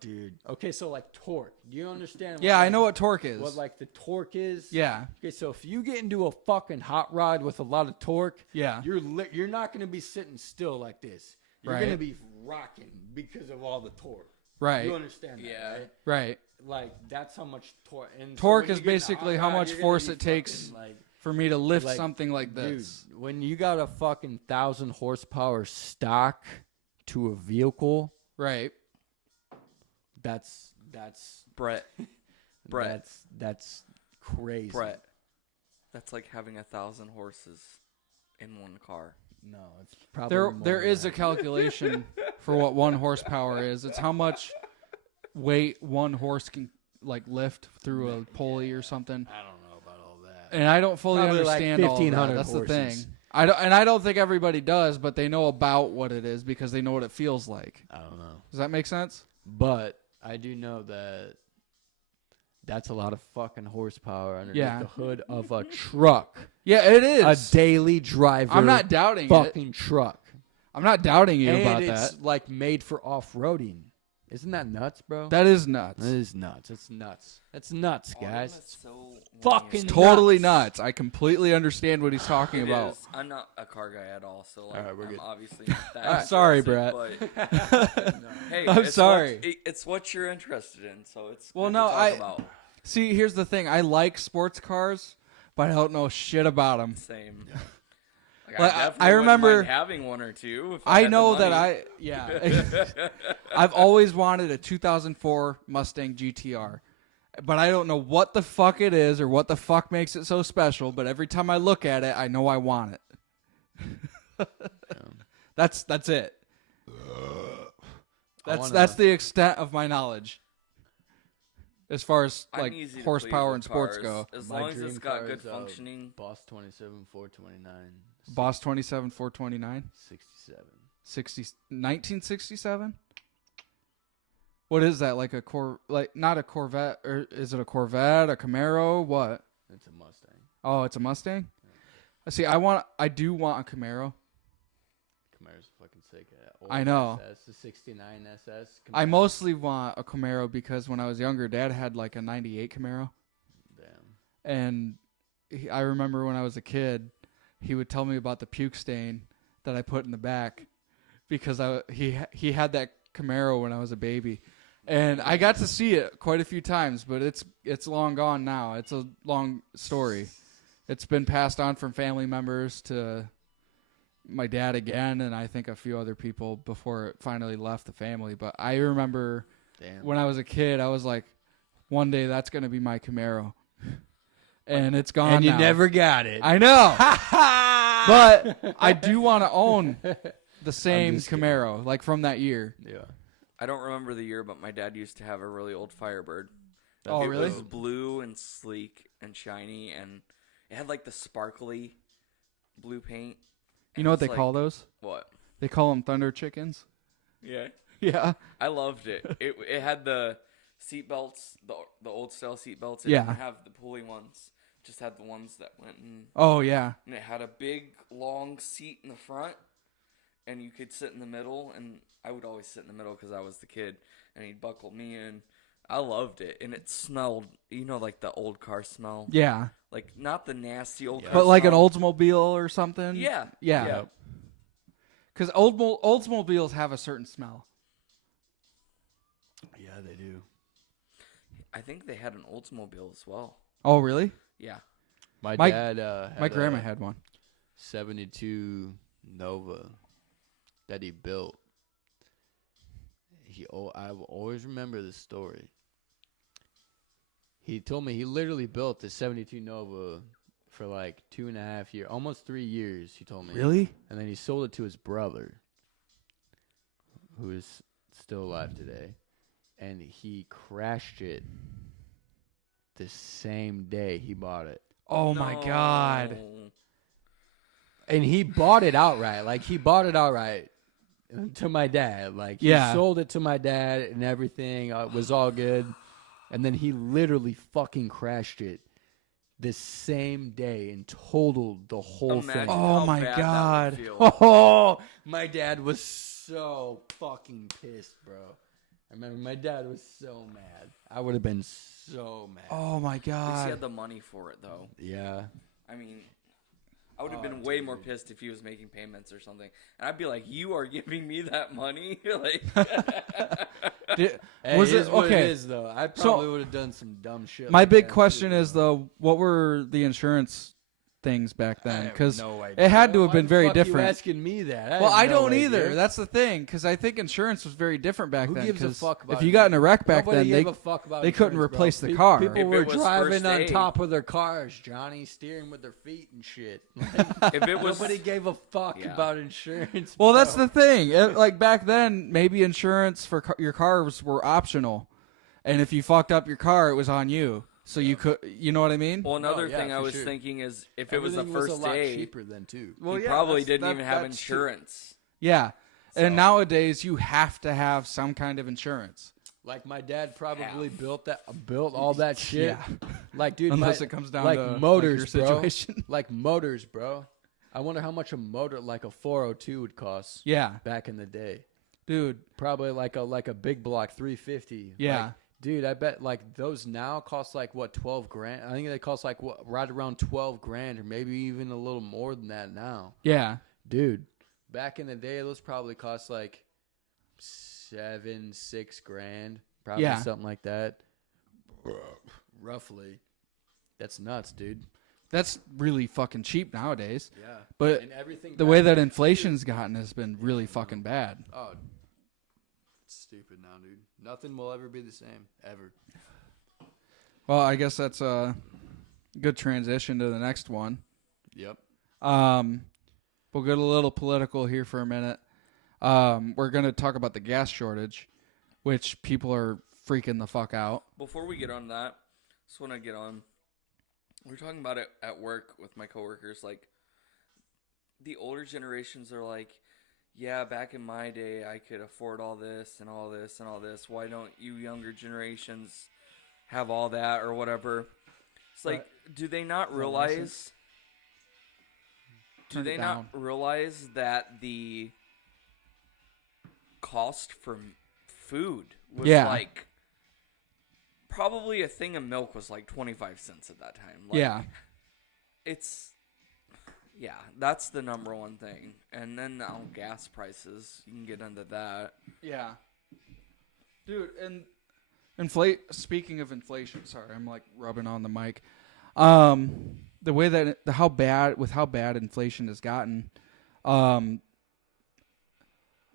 dude. Okay, so like torque. Do you understand? Yeah, what, I know what torque is. what like the torque is. Yeah. Okay, so if you get into a fucking hot rod with a lot of torque, Yeah. you're not gonna be sitting still like this. You're Right. gonna be rocking because of all the torque. Right. You understand that, Yeah. right? Right. Like that's how much torque. And so Torque when is you get in a basically hot how rod, much you're gonna force be it takes fucking, like, for me to lift Like, something like this. dude, when you got a fucking 1,000 horsepower stock to a vehicle, Right. that's Brett. Brett. that's crazy. Brett. That's like having 1,000 horses in one car. No, it's probably There more is than a calculation for what 1 horsepower is. It's how much weight 1 horse can like lift through a pulley or something. I don't know about all that. And I don't fully Probably like understand all of that. 1,500 That's horses. the thing. I don't think everybody does, but they know about what it is because they know what it feels like. I don't know. Does that make sense? But I do know that that's a lot of fucking horsepower underneath Yeah. the hood of a truck. Yeah, it A is. daily driver I'm not doubting it. fucking truck. I'm not doubting you And about it's that. like made for off-roading. Isn't that nuts, bro? That is nuts. That is nuts. It's nuts. That's nuts, guys. That's so Fucking weird. Totally nuts. nuts. I completely understand what he's talking It about. is. I'm not a car guy at all, so like, All right, we're I'm good. obviously not that. I'm sorry, interested, Brett. But, hey, I'm it's sorry. It's what you're interested in, so it's Well, good no, to talk about. See, here's the thing. I like sports cars, but I don't know shit about them. Same. Like, Like, definitely I wouldn't remember mind having one or two. If I had the know that money. I've always wanted a 2004 Mustang GTR, but I don't know what the fuck it is or what the fuck makes it so special. But every time I look at it, I know I want it. That's it. That's the extent of my knowledge as far as I'm like easy to horsepower please and with sports cars, go. as My long as dream it's got car good is, functioning. Boss 27 429 Boss 27 429 67. 1967. What is that? Like not a Corvette, or is it a Corvette, a Camaro? What? It's a Mustang. Oh, it's a Mustang. Yeah. See, I do want a Camaro. Camara's fucking sick. I know. SS, the 69 SS. I Camaro. mostly want a Camaro because when I was younger, Dad had like a '98 Camaro, Damn. and I remember when I was a kid, he would tell me about the puke stain that I put in the back because he had that Camaro when I was a baby, and I got to see it quite a few times, but it's long gone now. It's a long story. It's been passed on from family members to my dad again, and I think a few other people before it finally left the family. But I remember when I was a kid, I was like, one day that's going to be my Camaro. And it's gone And you now. never got it. I know. But I do want to own the same Camaro, like from that year. Yeah. I don't remember the year, but my dad used to have a really old Firebird. Oh, really? It was blue and sleek and shiny, and it had like the sparkly blue paint. You know what they call those? What? They call them Thunder Chickens. Yeah. Yeah. I loved it. It had the seat belts, the old style seat belts. It Yeah. didn't have the pulley ones. It just had the ones that went in. Oh, yeah. And it had a big, long seat in the front, and you could sit in the middle. And I would always sit in the middle because I was the kid, and he'd buckle me in. I loved it, and it smelled, like the old car smell. Yeah. Like, not the nasty old car But like an smell. Oldsmobile or something? Yeah. Yeah. Because Oldsmobiles have a certain smell. Yeah, they do. I think they had an Oldsmobile as well. Oh, really? Yeah. My My- dad had My grandma a had one. 72 Nova that he built. I will always remember this story. He told me he literally built the 72 Nova for like 2.5 years, almost 3 years, he told me. Really? And then he sold it to his brother, who is still alive today. And he crashed it the same day he bought it. Oh, my God. No. And he bought it outright. Like, he bought it outright to my dad. Like, he sold it to my dad and everything. It was all good. And then he literally fucking crashed it the same day and totaled the whole Imagine thing. Oh, how my bad God. that would feel. Oh, my dad was so fucking pissed, bro. I remember my dad was so mad. I would have been so mad. Oh, my At least he had God. the money for it, though. Yeah. I mean, I would have been way more pissed if he was making payments or something. And I'd be like, you are giving me that money? Like, Hey, Was it is what okay? it is, though. I probably would have done some dumb shit. My like big that, question too, is, though, what were the insurance things back I then? have Because no idea. it had to have Why been the very fuck You different. asking me that? Well, I have no don't idea. either. That's the thing, because I think insurance was very different back Who then. gives a 'cause fuck about if you got in a insurance? wreck back Nobody then, gave a fuck about they couldn't insurance, bro. replace the car. People If were it was driving first on aid. top of their cars, Johnny, steering with their feet and shit. if it was Nobody gave a fuck Yeah. about insurance. Well, bro. that's the thing. Like back then, maybe insurance for your cars were optional, and if you fucked up your car, it was on you. So you could, you know what I mean? Well, another Oh, yeah, thing I for was sure. thinking is if it was the Everything first a lot day, cheaper then too. Well, he yeah, probably that's- didn't that- even have that's true. insurance. Yeah, So- and nowadays you have to have some kind of insurance. Like my dad probably built all that shit. Yeah, Like, dude, unless it comes down like to motors, like your bro. situation. Like motors, bro. I wonder how much a motor, like a 402, would cost Yeah, back in the day. dude. Probably like a big block 350. Yeah. Like, dude, I bet like those now cost like what, 12 grand? I think they cost like what, right around 12 grand, or maybe even a little more than that now. Yeah, Dude, back in the day, those probably cost like 6 grand, probably Yeah. something like that. Roughly. That's nuts, dude. That's really fucking cheap nowadays. Yeah. But And everything the way that inflation's gotten has been really fucking bad. Oh, it's stupid now, dude. Nothing will ever be the same, ever. Well, I guess that's a good transition to the next one. Yep. We'll get a little political here for a minute. We're going to talk about the gas shortage, which people are freaking the fuck out. Before we get on that, just want to get on. We were talking about it at work with my coworkers. Like, the older generations are like, yeah, back in my day, I could afford all this and all this and all this. Why don't you younger generations have all that or whatever? It's like, do they not realize? Do they not realize that the cost for food was like probably a thing of milk was like 25 cents at that time. Like, that's the number one thing. And then now gas prices, you can get into that. Yeah. Dude, and speaking of inflation, sorry, I'm like rubbing on the mic. The way that how bad inflation has gotten,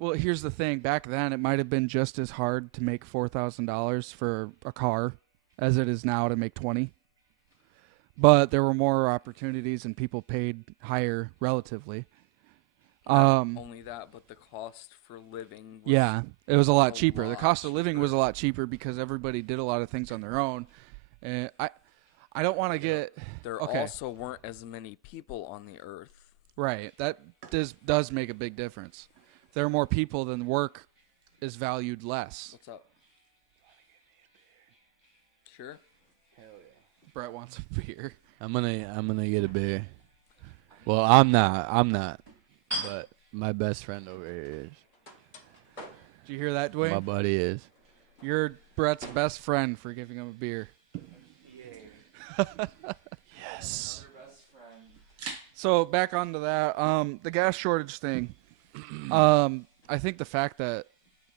well, here's the thing. Back then, it might have been just as hard to make $4,000 for a car as it is now to make $20,000. But there were more opportunities and people paid higher relatively. Only that, but the cost for living was it was a lot cheaper. The cost of living was a lot cheaper because everybody did a lot of things on their own. And I don't want to get... There also weren't as many people on the earth. Right. That does make a big difference. If there are more people, then work is valued less. What's up? Sure. Hell yeah. Brett wants a beer. I'm gonna get a beer. Well, I'm not. But my best friend over here is. Did you hear that, Dwayne? My buddy is. You're Brett's best friend for giving him a beer. Yes. So back onto that, the gas shortage thing. I think the fact that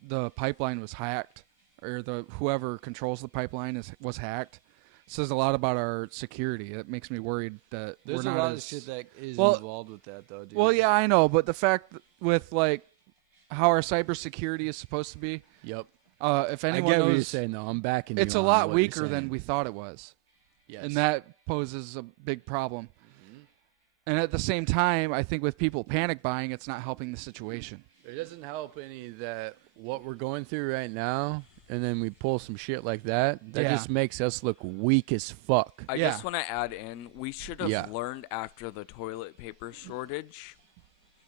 the pipeline was hacked, or whoever controls the pipeline was hacked, says a lot about our security. It makes me worried that There's we're a not lot as, of shit that is involved with that, though, dude. Well, yeah, I know, but the fact with like how our cybersecurity is supposed to be. Yep. If anyone I get knows, what you're saying, though. I'm backing you. it's a on lot what weaker you're than saying. we thought it was. Yes. And that poses a big problem. And at the same time, I think with people panic buying, it's not helping the situation. It doesn't help any that what we're going through right now, and then we pull some shit like that. That just makes us look weak as fuck. I just want to add in, we should have learned after the toilet paper shortage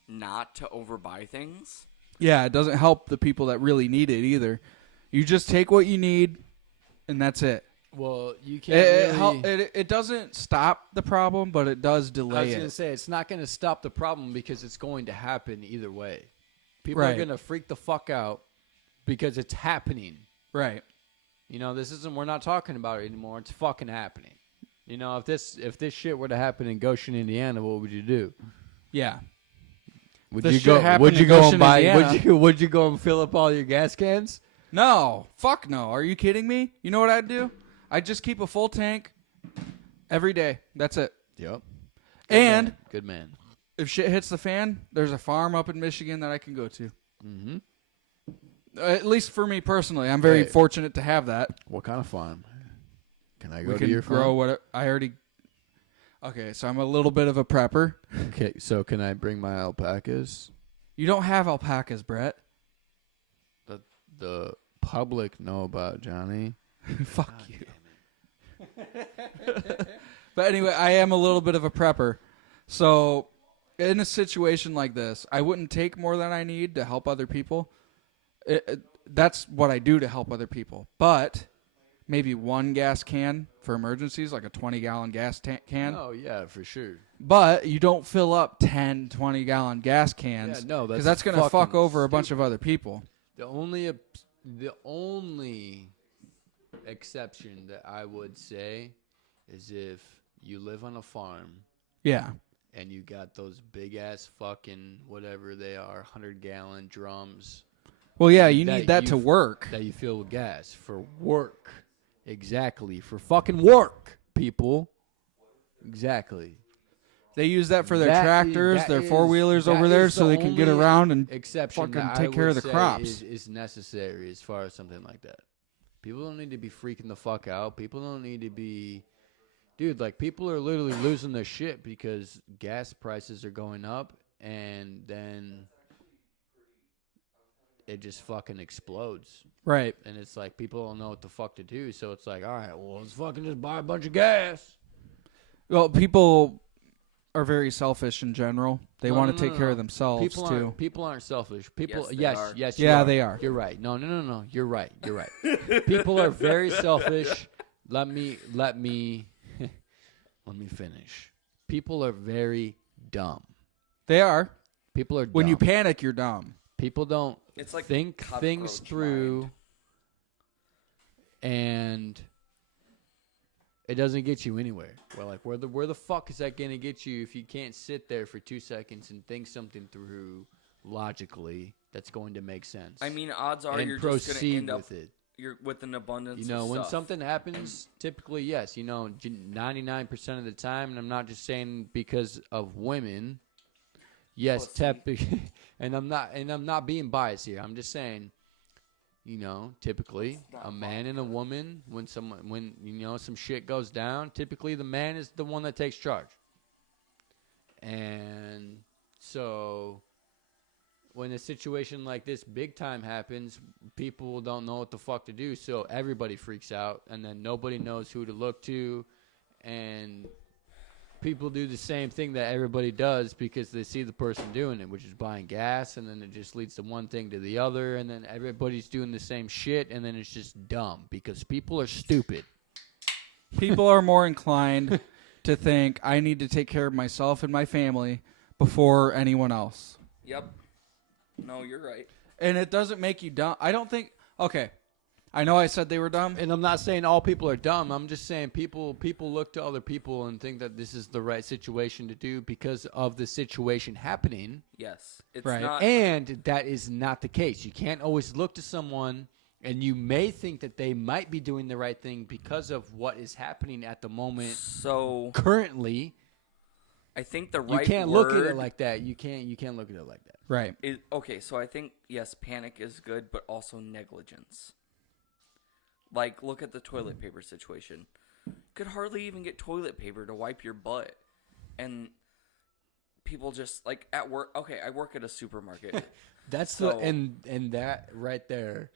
not to overbuy things. Yeah, it doesn't help the people that really need it either. You just take what you need, and that's it. Well, you can't it doesn't stop the problem, but it does delay it. I was going to say, it's not going to stop the problem because it's going to happen either way. People are going to freak the fuck out because it's happening. Right. You know, we're not talking about it anymore. It's fucking happening. You know, if this shit were to happen in Goshen, Indiana, what would you do? Yeah. Would you go and buy? Would you go and fill up all your gas cans? No. Fuck no. Are you kidding me? You know what I'd do? I'd just keep a full tank every day. That's it. Yep. Good man. If shit hits the fan, there's a farm up in Michigan that I can go to. Mm-hmm. At least for me personally, I'm very fortunate to have that. What kind of farm? Can I go we to your farm? Grow what I already. Okay, so I'm a little bit of a prepper. Okay, so can I bring my alpacas? You don't have alpacas, Brett. The public know about Johnny. Fuck you. But anyway, I am a little bit of a prepper. So in a situation like this, I wouldn't take more than I need to help other people. That's what I do to help other people. But maybe one gas can for emergencies, like a 20-gallon gas can. Oh, yeah, for sure. But you don't fill up 10, 20-gallon gas cans. Yeah, no, because that's going to fuck over a bunch of other people. The only exception that I would say is if you live on a farm. Yeah. And you got those big-ass fucking whatever they are, 100-gallon drums. Well, yeah, you need that to work. That you fill with gas for work. Exactly. For fucking work, people. Exactly. They use that for their That tractors, that their is- 4-wheelers that over there, is so the they can get only around and exception fucking that take I care of would the say crops. is necessary as far as something like that. People don't need to be freaking the fuck out. People don't need to be, dude. Like people are literally losing their shit because gas prices are going up, and then it just fucking explodes. right. And it's like people don't know what the fuck to do. So it's like, all right, well, let's fucking just buy a bunch of gas. Well, people are very selfish in general. They No, want no, to take no, care no. of themselves People too. aren't. People aren't selfish. People. Yes, they are. Yes. Yeah, you are. they are. You're right. No. You're right. You're right. People are very selfish. Let me let me finish. People are very dumb. They are. People are When you dumb. panic, you're dumb. People don't It's like think things cockroach through, mind. and it doesn't get you anywhere. We're like, where the fuck is that gonna get you if you can't sit there for 2 seconds and think something through logically that's going to make sense? I mean, odds are and you're just going to proceed end up with it. you're with an abundance. You know, of when stuff. something happens, typically, yes, 99% of the time, and I'm not just saying because of women. Yes, and I'm not being biased here. I'm just saying, typically a man and a woman, when some shit goes down, typically the man is the one that takes charge. And so when a situation like this big time happens, people don't know what the fuck to do, so everybody freaks out, and then nobody knows who to look to, and people do the same thing that everybody does because they see the person doing it, which is buying gas, and then it just leads to one thing to the other, and then everybody's doing the same shit, and then it's just dumb because people are stupid. People are more inclined to think, I need to take care of myself and my family before anyone else. Yep. No, you're right. And it doesn't make you dumb. I don't think... Okay. I know I said they were dumb. And I'm not saying all people are dumb. I'm just saying people look to other people and think that this is the right situation to do because of the situation happening. Yes. It's Right. not. And that is not the case. You can't always look to someone and you may think that they might be doing the right thing because of what is happening at the moment So currently. I think the You right can't word look at it like that. You can't look at it like that. Right. is okay. So I think yes, panic is good, but also negligence. Like, look at the toilet paper situation. Could hardly even get toilet paper to wipe your butt. And people just, like, at work. Okay, I work at a supermarket. That's So- and that right there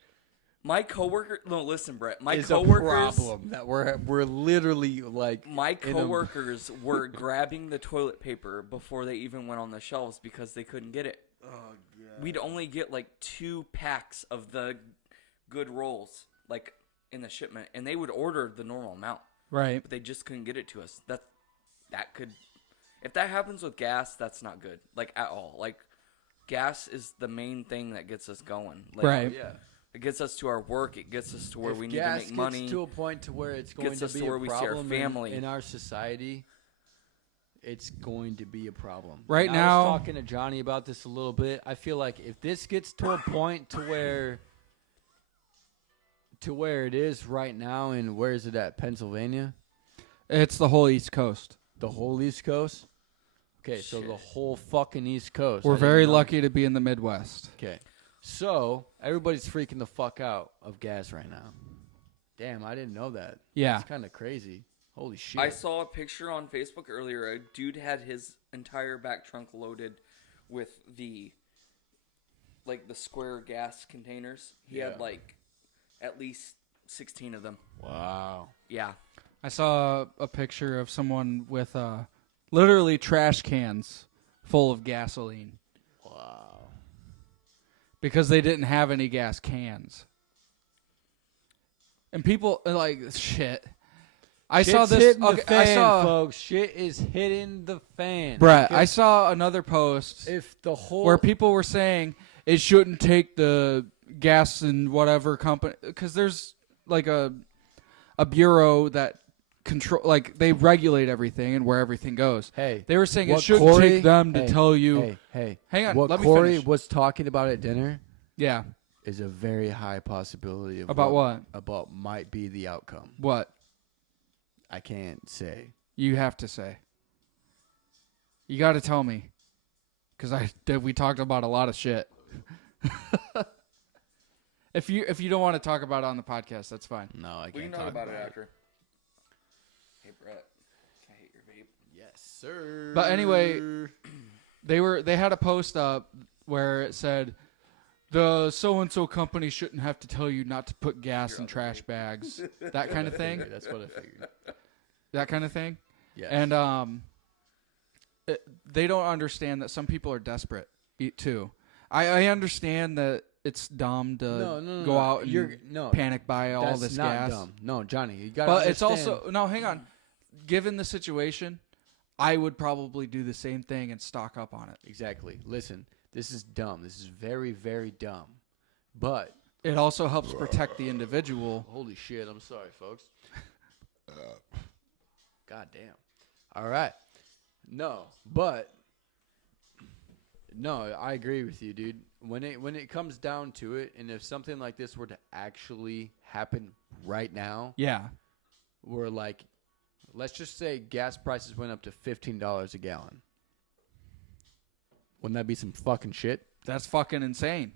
My coworker. No, listen, Brett. My is coworkers. a problem that we're literally like My in a- coworkers were grabbing the toilet paper before they even went on the shelves because they couldn't get it. Oh god. We'd only get like 2 packs of the good rolls, like in the shipment, and they would order the normal amount, Right. but they just couldn't get it to us. That could, if that happens with gas, that's not good, like at all. Like, gas is the main thing that gets us going. Like, Right. Yeah. It gets us to our work. It gets us to where If we need to gas make money. gets to a point to where it's going gets to us be to where a we see our problem family. in our society, it's going to be a problem. Right And I now- was talking to Johnny about this a little bit. I feel like if this gets to a point to where it is right now, and where is it at? Pennsylvania? It's the whole East Coast. The whole East Coast? Okay, so the Shit. whole fucking East Coast. We're I didn't very know. lucky to be in the Midwest. Okay. So, everybody's freaking the fuck out of gas right now. Damn, I didn't know that. Yeah. It's kind of crazy. Holy shit. I saw a picture on Facebook earlier. A dude had his entire back trunk loaded with the square gas containers. He Yeah. had like at least 16 of them. Wow. Yeah. I saw a picture of someone with literally trash cans full of gasoline Wow. because they didn't have any gas cans. And people like shit. I saw Shit's this. hitting Okay, the fan, I saw, folks. Shit is hitting the fan. Brett. I Because saw another post if the whole where people were saying it shouldn't take the gas and whatever company because there's like a bureau that control, like they regulate everything and where everything goes. hey, They were saying it what shouldn't Corey- take them to hey, tell you. Hey, Hang on, what let me Corey finish. was talking about at dinner Yeah. is a very high possibility of About what? About might be the outcome. What? I can't say. You have to say. You got to tell me. Because we talked about a lot of shit. If you don't want to talk about it on the podcast, that's fine. No, I can't. We can talk about it after. Hey, Brett. Can I hit your vape? Yes, sir. But anyway, they had a post up where it said the so and so company shouldn't have to tell you not to put gas in trash bags. That kind of thing. That's what I figured. That kind of thing. Yes. And they don't understand that some people are desperate too. I understand that it's dumb to go out and panic buy all this gas. Dumb. No, Johnny, you got. But it's also hang on. Given the situation, I would probably do the same thing and stock up on it. Exactly. Listen, this is dumb. This is very, very dumb. But it also helps protect the individual. Holy shit! I'm sorry, folks. God damn. All right. No, I agree with you, dude. When it comes down to it, and if something like this were to actually happen right now, yeah, we're like, let's just say gas prices went up to $15 a gallon. Wouldn't that be some fucking shit? That's fucking insane.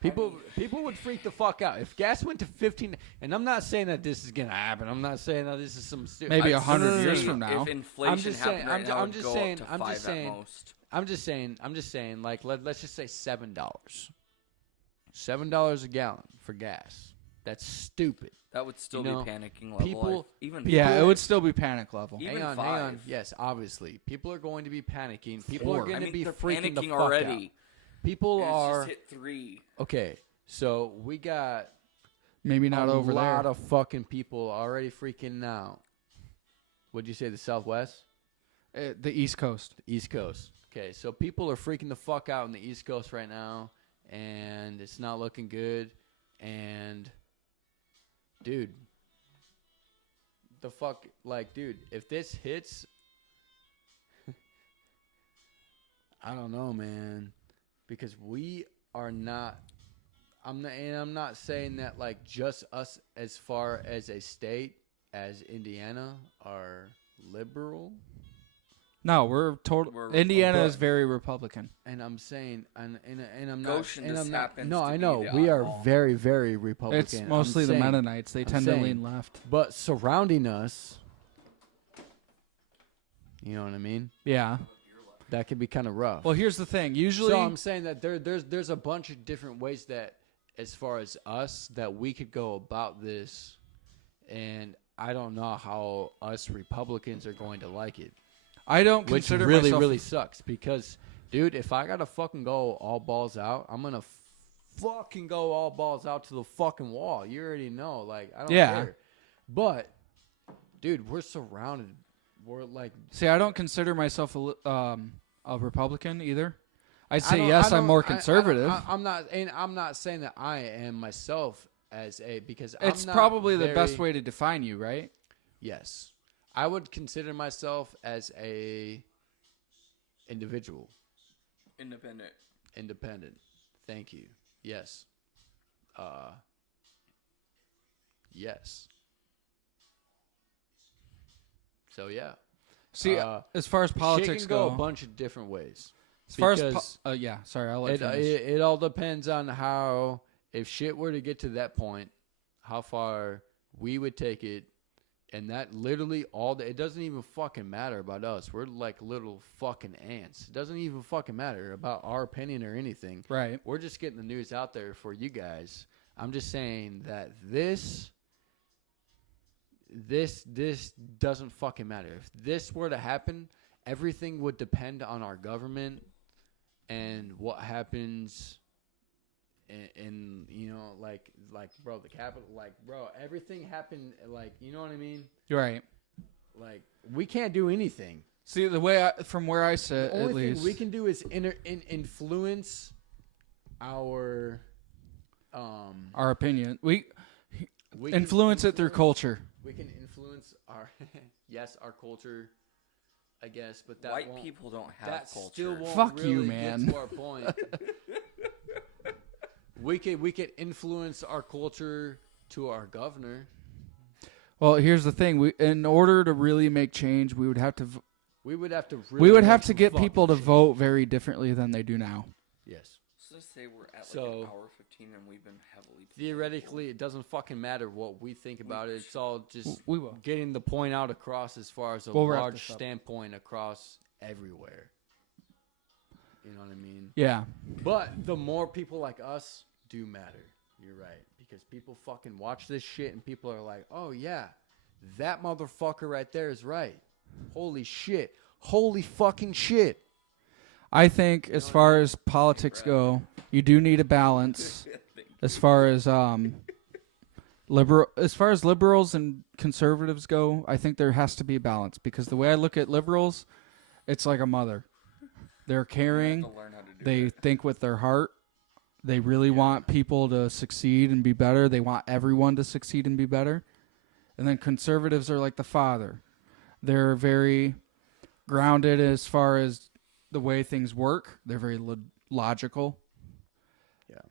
People would freak the fuck out if gas went to 15. And I'm not saying that this is gonna happen. I'm not saying that this is some maybe 100 years from now. If inflation happened right now, I'm just saying. I'm just saying. Like let's just say $7. $7 a gallon for gas. That's stupid. That would still be panicking level. People, it would still be panic level. Even hang on. Yes, obviously, people are going to be panicking. People are going to be freaking the fuck already. out. People are just hit 3. Okay, so we got maybe not over there. A lot of fucking people already freaking out. What'd you say? The Southwest? The East Coast. The East Coast. Okay, so people are freaking the fuck out in the East Coast right now, and it's not looking good. And dude, dude, if this hits, I don't know, man. Because we are not, I'm not saying that like just us as far as a state as Indiana are liberal. No, we're Indiana is very Republican. And I'm saying, and I'm Goshen not, and I'm not. happens No, to I be know the we are oddball. very, very Republican. It's mostly the Mennonites. They tend to lean left. But surrounding us, you know what I mean? Yeah. That could be kind of rough. Well, here's the thing. Usually, so I'm saying that there's a bunch of different ways that, as far as us, that we could go about this, and I don't know how us Republicans are going to like it. I don't which consider really myself, really sucks because, dude, if I gotta fucking go all balls out, I'm gonna fucking go all balls out to the fucking wall. You already know, like I don't care. But, dude, we're surrounded. We're like, see, I don't consider myself a Republican either. I'd say yes, I'm more conservative. I'm not saying that I am myself as a because it's probably the best way to define you, right? Yes, I would consider myself as a individual, independent. Thank you. Yes. Yes. So yeah. See, as far as politics shit can go a bunch of different ways. As far as yeah, sorry, I'll let you finish. It all depends on how, if shit were to get to that point, how far we would take it, and that literally it doesn't even fucking matter about us. We're like little fucking ants. It doesn't even fucking matter about our opinion or anything. Right. We're just getting the news out there for you guys. I'm just saying that this doesn't fucking matter. If this were to happen, everything would depend on our government and what happens in you know, like bro, the capital, like bro, everything happened, like, you know what I mean? You're right. Like, we can't do anything. See, the way from where I sit, the only at least thing we can do is influence our opinion. We can influence it through culture. We can influence our our culture, I guess, but that white people don't have that culture. Still won't Fuck really you, man. Get to our point. we could influence our culture to our governor. Well, here's the thing. In order to really make change, we would have to We would have to. Really we would make have to some get fucking people to change. vote very differently than they do now. Yes. So let's say we're at like So- an hour 15 and we've been heavily. Theoretically, it doesn't fucking matter what we think about it. It's all just We will. getting the point out across as far as a We'll wrap large this up. standpoint across everywhere. You know what I mean? Yeah. But the more people like us do matter. You're right. Because people fucking watch this shit and people are like, oh, yeah, that motherfucker right there is right. Holy shit. Holy fucking shit. I think as far as politics go, you do need a balance. As far as liberals and conservatives go, I think there has to be a balance because the way I look at liberals, it's like a mother. They're caring. To learn how to do They it. think with their heart. They really want people to succeed and be better. They want everyone to succeed and be better. And then conservatives are like the father. They're very grounded as far as the way things work. They're very logical. Yeah.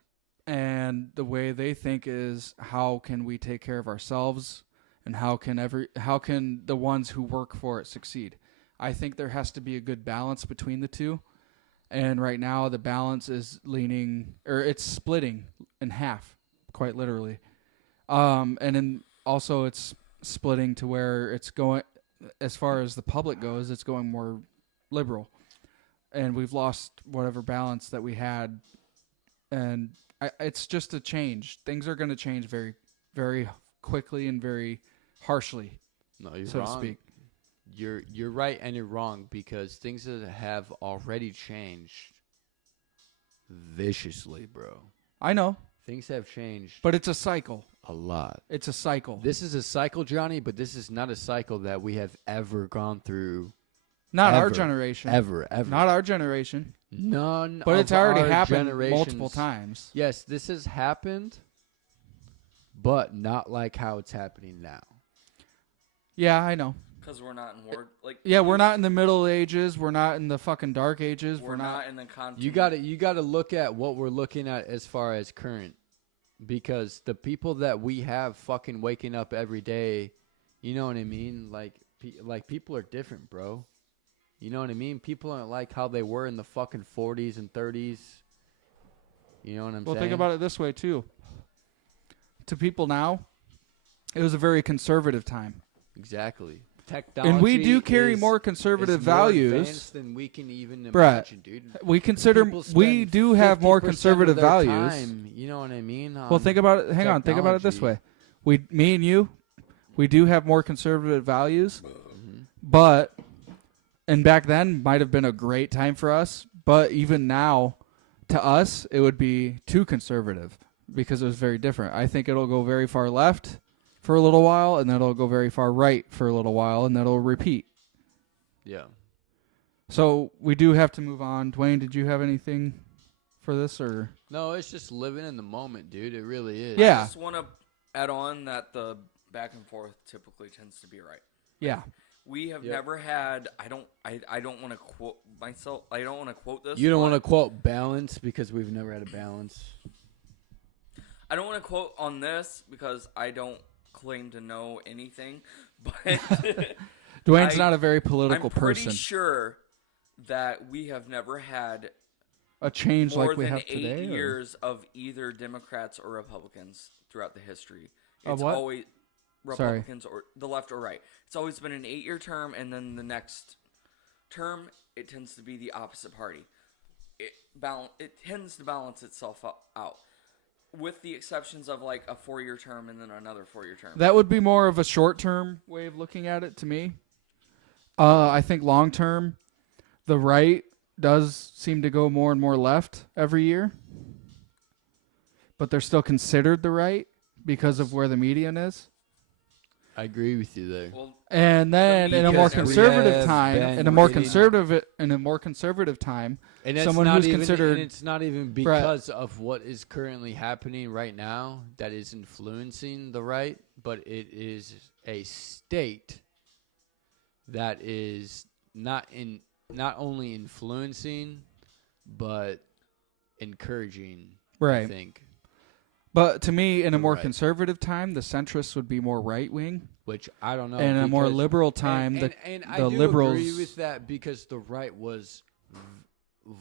And the way they think is how can we take care of ourselves and how can the ones who work for it succeed? I think there has to be a good balance between the two. And right now the balance is it's splitting in half, quite literally. And then also it's splitting to where it's going, as far as the public goes, it's going more liberal. And we've lost whatever balance that we had. And it's just a change. Things are going to change very, very quickly and very harshly, No, you're so wrong. to speak. You're right and you're wrong because things that have already changed viciously, bro. I know, Things have changed but it's a cycle. a lot. It's a cycle. This is a cycle, Johnny, but this is not a cycle that we have ever gone through. Not our ever, generation. Ever. Not our generation. None But of it's already our happened generations. multiple times. Yes, this has happened, but not like how it's happening now. Yeah, I know. Because we're not in war. Like Yeah, we're not in the Middle Ages. We're not in the fucking Dark Ages. We're not in the continent. You gotta look at what we're looking at as far as current, because the people that we have fucking waking up every day, you know what I mean? Like people are different, bro. You know what I mean? People aren't like how they were in the fucking 40s and 30s. You know what I'm Well, saying? think about it this way, too. To people now, it was a very conservative time. Exactly. Technology And we do carry is- more conservative is more values. advanced than we can even Brett, imagine, dude. We People we spend do have more 50% of conservative their values. time, you know what I mean? Well, think about it. Hang on. Think about it this way. Me and you, we do have more conservative values, but and back then might have been a great time for us. But even now, to us, it would be too conservative because it was very different. I think it'll go very far left for a little while, and then it'll go very far right for a little while, and then it'll repeat. Yeah. So we do have to move on. Dwayne, did you have anything for this or? No, it's just living in the moment, dude. It really is. Yeah. I just want to add on that the back and forth typically tends to be right. Yeah. We have Yep. never had. I don't want to quote myself. I don't want to quote this. You don't but want to quote balance because we've never had a balance. I don't want to quote on this because I don't claim to know anything. But Dwayne's not a very political I'm pretty person. sure that we have never had A change more like we than have 8 today. or- years of either Democrats or Republicans throughout the history. Of It's what? always Sorry. Republicans or the left or right. It's always been an 8-year term, and then the next term it tends to be the opposite party. It tends to balance itself out, with the exceptions of like a 4-year term and then another 4-year term. That would be more of a short-term way of looking at it to me. I think long-term, the right does seem to go more and more left every year. But they're still considered the right because of where the median is. I agree with you there. Well, And then in a more Because we conservative have time, been in a more waiting- conservative time, And it's someone not who's even, considered- and it's not even Brett. because of what is currently happening right now that is influencing the right, but it is a state that is not only influencing but encouraging. I right. think. But to me, in a more Right. conservative time, the centrists would be more right-wing, which I don't know. In a more liberal time, and I the do liberals agree with that because the right was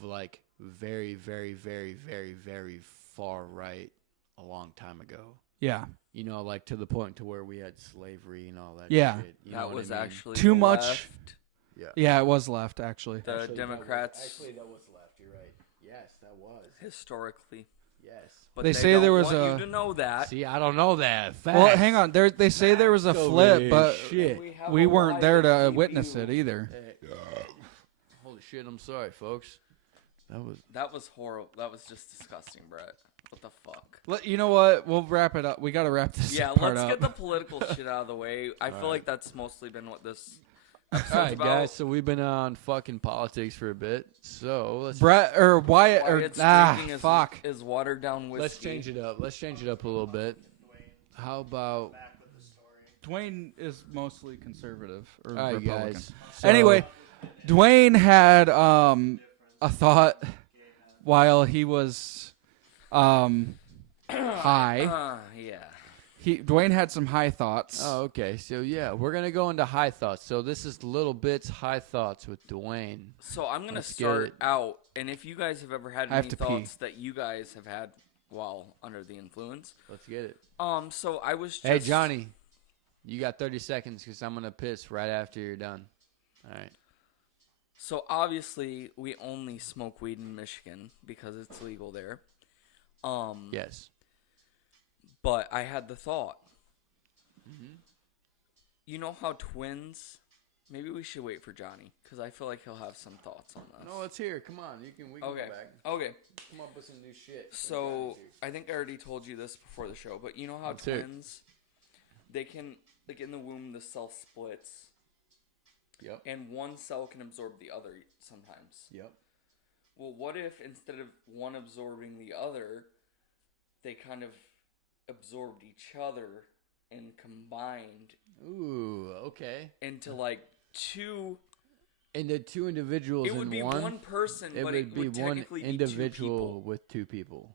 like very, very, very, very, very far right a long time ago. Yeah. You know, like to the point to where we had slavery and all that. Yeah. shit. You know That what was I mean? actually Too the much. left. Yeah. Yeah, it was left actually. The Actually, Democrats that was left. You're right. Yes, that was. historically. Yes. But They say don't there was want a- you to know that. See, I don't know that. Facts. Well, hang on. They say there was a Facts over flip, here. but Shit. have we a weren't wide there to review. witness it either. Holy shit! I'm sorry, folks. That was horrible. That was just disgusting, Brett. What the fuck? You know what? We'll wrap it up. We got to wrap this Yeah, part let's up. get the political shit out of the way. I feel Alright. like that's mostly been what this All episode's right, about. guys. So we've been on fucking politics for a bit. So let's Brett or Wyatt or Wyatt's drinking fuck. is watered down whiskey. let's change it up. Let's change it up a little bit. How about Dwayne is mostly conservative or all right, Republican. guys? So- Anyway, Dwayne had a thought while he was high. Yeah. Dwayne had some high thoughts. Oh, okay. So yeah, we're gonna go into high thoughts. So this is Little Bits High Thoughts with Dwayne. So I'm gonna Let's get start it. out, and if you guys have ever had I have any to pee. thoughts that you guys have had while under the influence, Let's get it. so I was just Hey Johnny, you got 30 seconds because I'm gonna piss right after you're done. All right. So obviously we only smoke weed in Michigan because it's legal there. Yes. But I had the thought. Mm-hmm. You know how twins? Maybe we should wait for Johnny because I feel like he'll have some thoughts on this. No, let's hear. Come on, we can Okay. go back. Okay. Come up with some new shit. So I think I already told you this before the show, but you know how Let's hear it. twins, they can, like in the womb, the cell splits, Yep. and one cell can absorb the other sometimes. Yep. Well, what if instead of one absorbing the other, they kind of absorbed each other and combined Ooh. Okay. into like two? And the two individuals It would in be one person, it but would it be would one technically individual be with two people.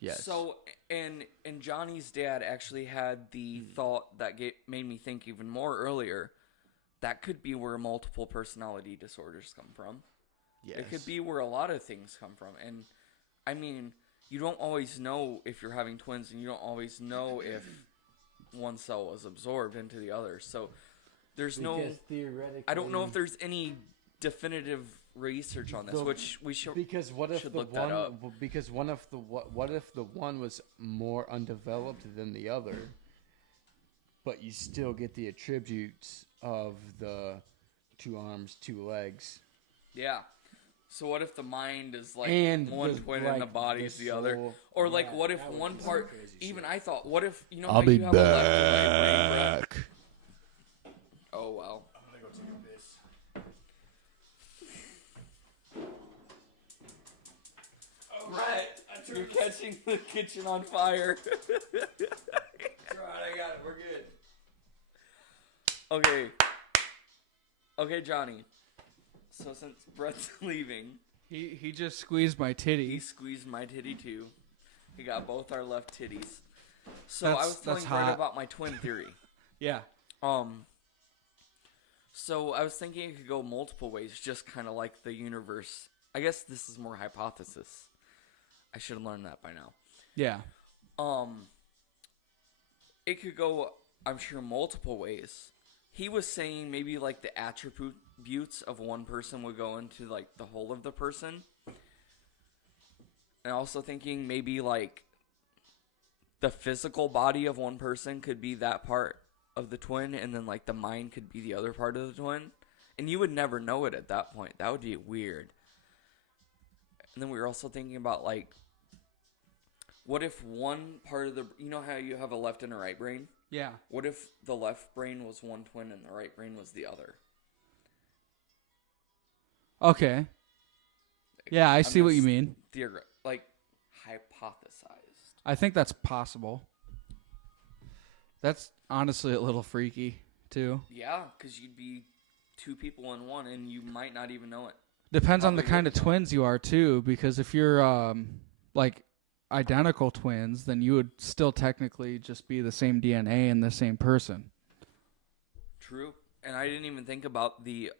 Yes. So, and Johnny's dad actually had the thought that made me think even more earlier. That could be where multiple personality disorders come from. yes. It could be where a lot of things come from. And, I mean, you don't always know if you're having twins, and you don't always know if one cell was absorbed into the other. So, there's no... theoretically. I don't know if there's any definitive research on this, which we should... Because what if should the look that one? up. Because what if the one was more undeveloped than the other, but you still get the attributes of the two arms, two legs, Yeah. So what if the mind is like and one the, twin like, and the body's the other? soul? Or like Yeah, what if that would one be some part crazy even shit. I thought, what if you know I'll how be you have a left and right brain, back. Brett? Oh wow. I'm gonna go take a piss. Brett, you're catching the kitchen on fire. It's alright, I got it. We're good. Okay. Okay, Johnny. So since Brett's leaving, He just squeezed my he titty. squeezed my titty too. He got both our left titties. So That's- I was telling that's Brett hot. about my twin theory. Yeah. So I was thinking it could go multiple ways, just kind of like the universe. I guess this is more hypothesis. I should have learned that by now. Yeah. It could go, I'm sure, multiple ways. He was saying maybe like the attributes of one person would go into like the whole of the person. And also thinking maybe like the physical body of one person could be that part of the twin, and then like the mind could be the other part of the twin. And you would never know it at that point. That would be weird. And then we were also thinking about like, what if one part of the, you know how you have a left and a right brain? Yeah. What if the left brain was one twin and the right brain was the other? Okay. Yeah, I I'm see what you just mean. Like hypothesized. I think that's possible. That's honestly a little freaky too. Yeah, because you'd be two people in one, and you might not even know it. Depends on the Probably kind of wouldn't know. twins you are too, because if you're like identical twins, then you would still technically just be the same DNA and the same person. True. And I didn't even think about the...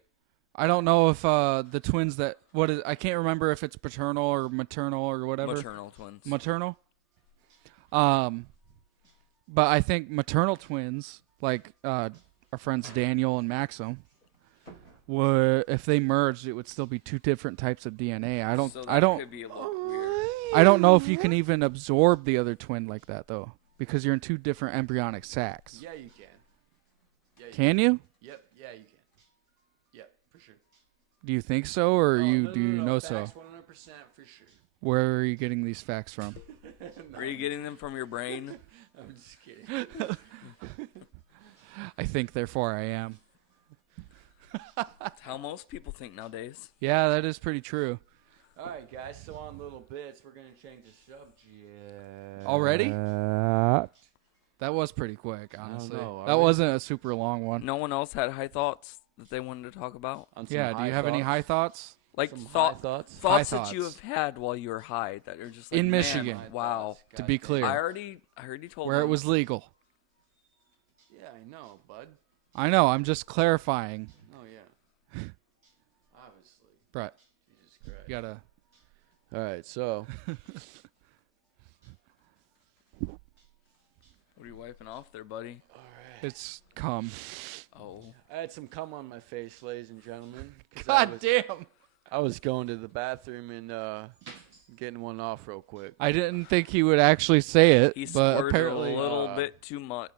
I don't know if the twins that I can't remember if it's paternal or maternal or whatever. Maternal twins. Maternal. But I think maternal twins, like our friends Daniel and Maxim, would, if they merged, it would still be two different types of DNA. Could be a little weird. I don't know if you can even absorb the other twin like that though, because you're in two different embryonic sacs. Yeah, you can. Yeah, Can you? Yep. Yeah, you can. Yep, for sure. Do you think so, or do you know so? Facts 100% for sure. Where are you getting these facts from? Are you getting them from your brain? I'm just kidding. I think, therefore, I am. That's how most people think nowadays. Yeah, that is pretty true. All right, guys. So on Little Bits, we're gonna change the subject. Already? That was pretty quick, honestly. know, that wasn't a super long one. No one else had high thoughts that they wanted to talk about? Yeah, do you have any high thoughts? Like Some high thoughts High that you thoughts. have had while you were high that are just like, In man, Michigan. Wow. To be clear. I already told Where it them. was legal. Yeah, I know, bud. I know, I'm just clarifying. Oh yeah. Obviously. Brett, Jesus Christ. you gotta... All right, so What are you wiping off there, buddy? all right. It's cum. Oh. I had some cum on my face, ladies and gentlemen. 'Cause God damn. I was going to the bathroom and getting one off real quick. I didn't think he would actually say it, He but squirted apparently... a little bit too much.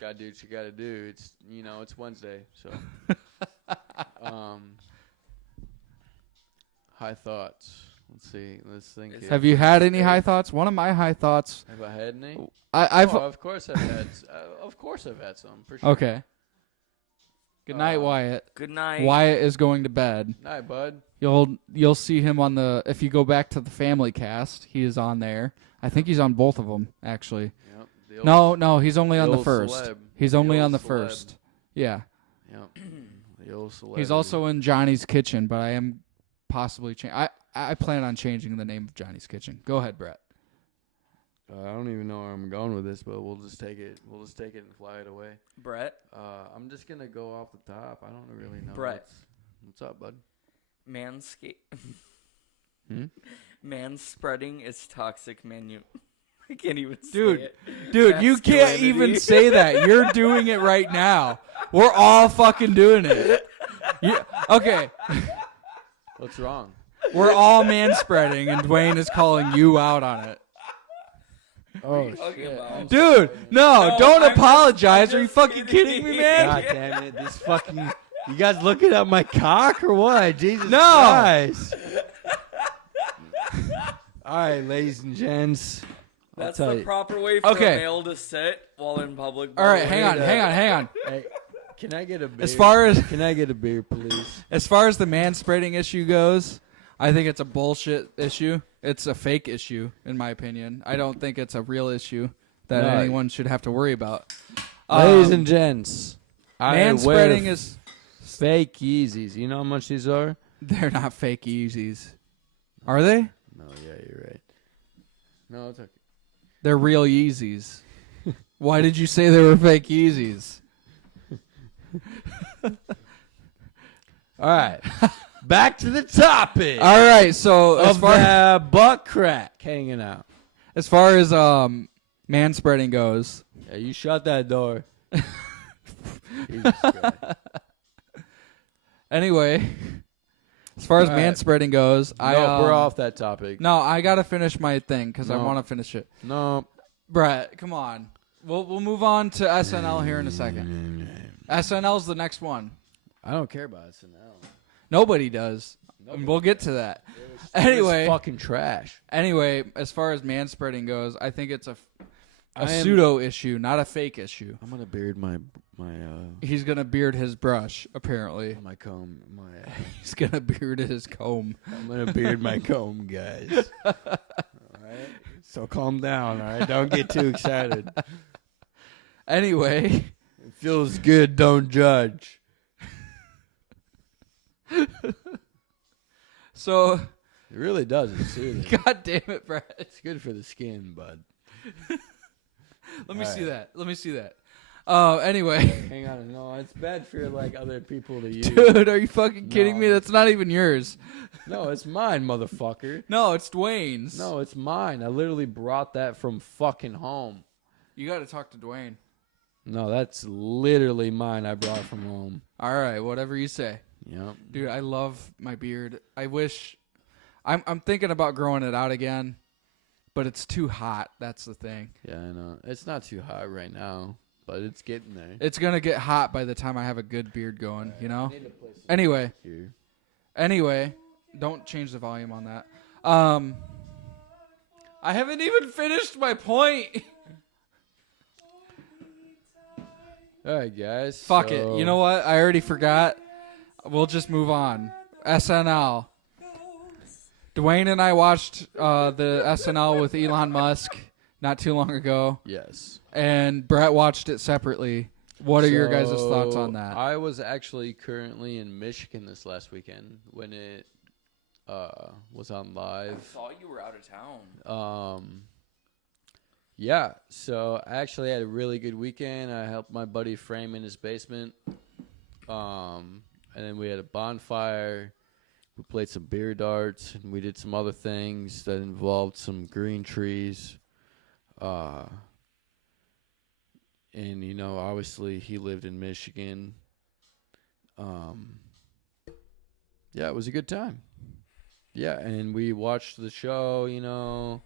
Gotta do what you gotta do. It's it's Wednesday, so high thoughts. Let's see. Let's think. Is- here. Have you had any high thoughts? One of my high thoughts... Have I had any? I've... Oh, of course I've had. Of course I've had some. For sure. Okay. Good night, Wyatt. Good night. Wyatt is going to bed. Night, bud. You'll see him on the... If you go back to the family cast, he is on there. I think he's on both of them, actually. Yep. The old- No, he's only the on the old first. celeb. He's The only old on the celeb. first. Yeah. Yep. The old He's celebrity. also in Johnny's Kitchen, but I am possibly... I plan on changing the name of Johnny's Kitchen. Go ahead, Brett. I don't even know where I'm going with this, but we'll just take it. We'll just take it and fly it away. Brett, I'm just gonna go off the top. I don't really know. Brett. What's up, bud? Manspreading is toxic manu. I can't even Dude, say it. Dude, you can't Masculinity. even say that. You're doing it right now. We're all fucking doing it. Okay. What's wrong? We're all manspreading, and Dwayne is calling you out on it. Oh talking shit! about? Dude, no, don't I'm apologize. just Are you fucking kidding me, man? God damn it! This fucking. You guys looking at my cock or what? Jesus No. Christ! All right, ladies and gents. I'll That's tell the you. proper way for Okay. a male to sit while in public. by All the right, way. hang on. Hey, can I get a beer? As far as Can I get a beer, please? As far as the manspreading issue goes, I think it's a bullshit issue. It's a fake issue, in my opinion. I don't think it's a real issue that No. anyone should have to worry about. Ladies and gents, I wear manspreading is... fake Yeezys. You know how much these are? They're not fake Yeezys. Are they? No, yeah, you're right. No, it's okay. They're real Yeezys. Why did you say they were fake Yeezys? All right, back to the topic All right, so of the butt crack hanging out. as far as manspreading goes, Yeah, you shut that door. Jesus Christ. anyway, as far as All right. manspreading goes, We're off that topic. No, I gotta finish my thing because I No. want to finish it. No. Brett, come on. We'll move on to SNL here in a second. SNL's the next one. I don't care about SNL. Nobody does. And we'll get to that. Anyway, fucking trash. Anyway, as far as manspreading goes, I think it's a I am- pseudo issue, not a fake issue. I'm gonna beard my He's gonna beard his brush. Apparently, my comb. he's gonna beard his comb. I'm gonna beard my comb, guys. All right. So calm down. All right. Don't get too excited. Anyway, It feels good. Don't judge. so It really does. It's soothing. God damn it, Brett. It's good for the skin, bud. Let me see that. Anyway. Hang on, no, it's bad for like other people to use. Dude, are you fucking kidding me? No. That's not even yours. No, it's mine, motherfucker. No, it's Dwayne's. No, it's mine. I literally brought that from fucking home. You got to talk to Dwayne. No, that's literally mine. I brought from home. All right, whatever you say. Yep. Dude, I love my beard. I wish I'm thinking about growing it out again, but it's too hot. That's the thing. Yeah, I know. It's not too hot right now, but it's getting there. It's going to get hot by the time I have a good beard going, you know? I need to place it Anyway, here. don't change the volume on that. I haven't even finished my point. All right, guys. Fuck it. You know what? I already forgot. We'll just move on. SNL. Dwayne and I watched the SNL with Elon Musk not too long ago, Yes. and Brett watched it separately. What are your guys' thoughts on that? I was actually currently in Michigan this last weekend when it was on live. I saw you were out of town. Yeah, so I actually had a really good weekend. I helped my buddy frame in his basement. And then we had a bonfire. We played some beer darts, and we did some other things that involved some green trees. And, you know, obviously he lived in Michigan. Yeah, it was a good time. Yeah, and we watched the show, you know.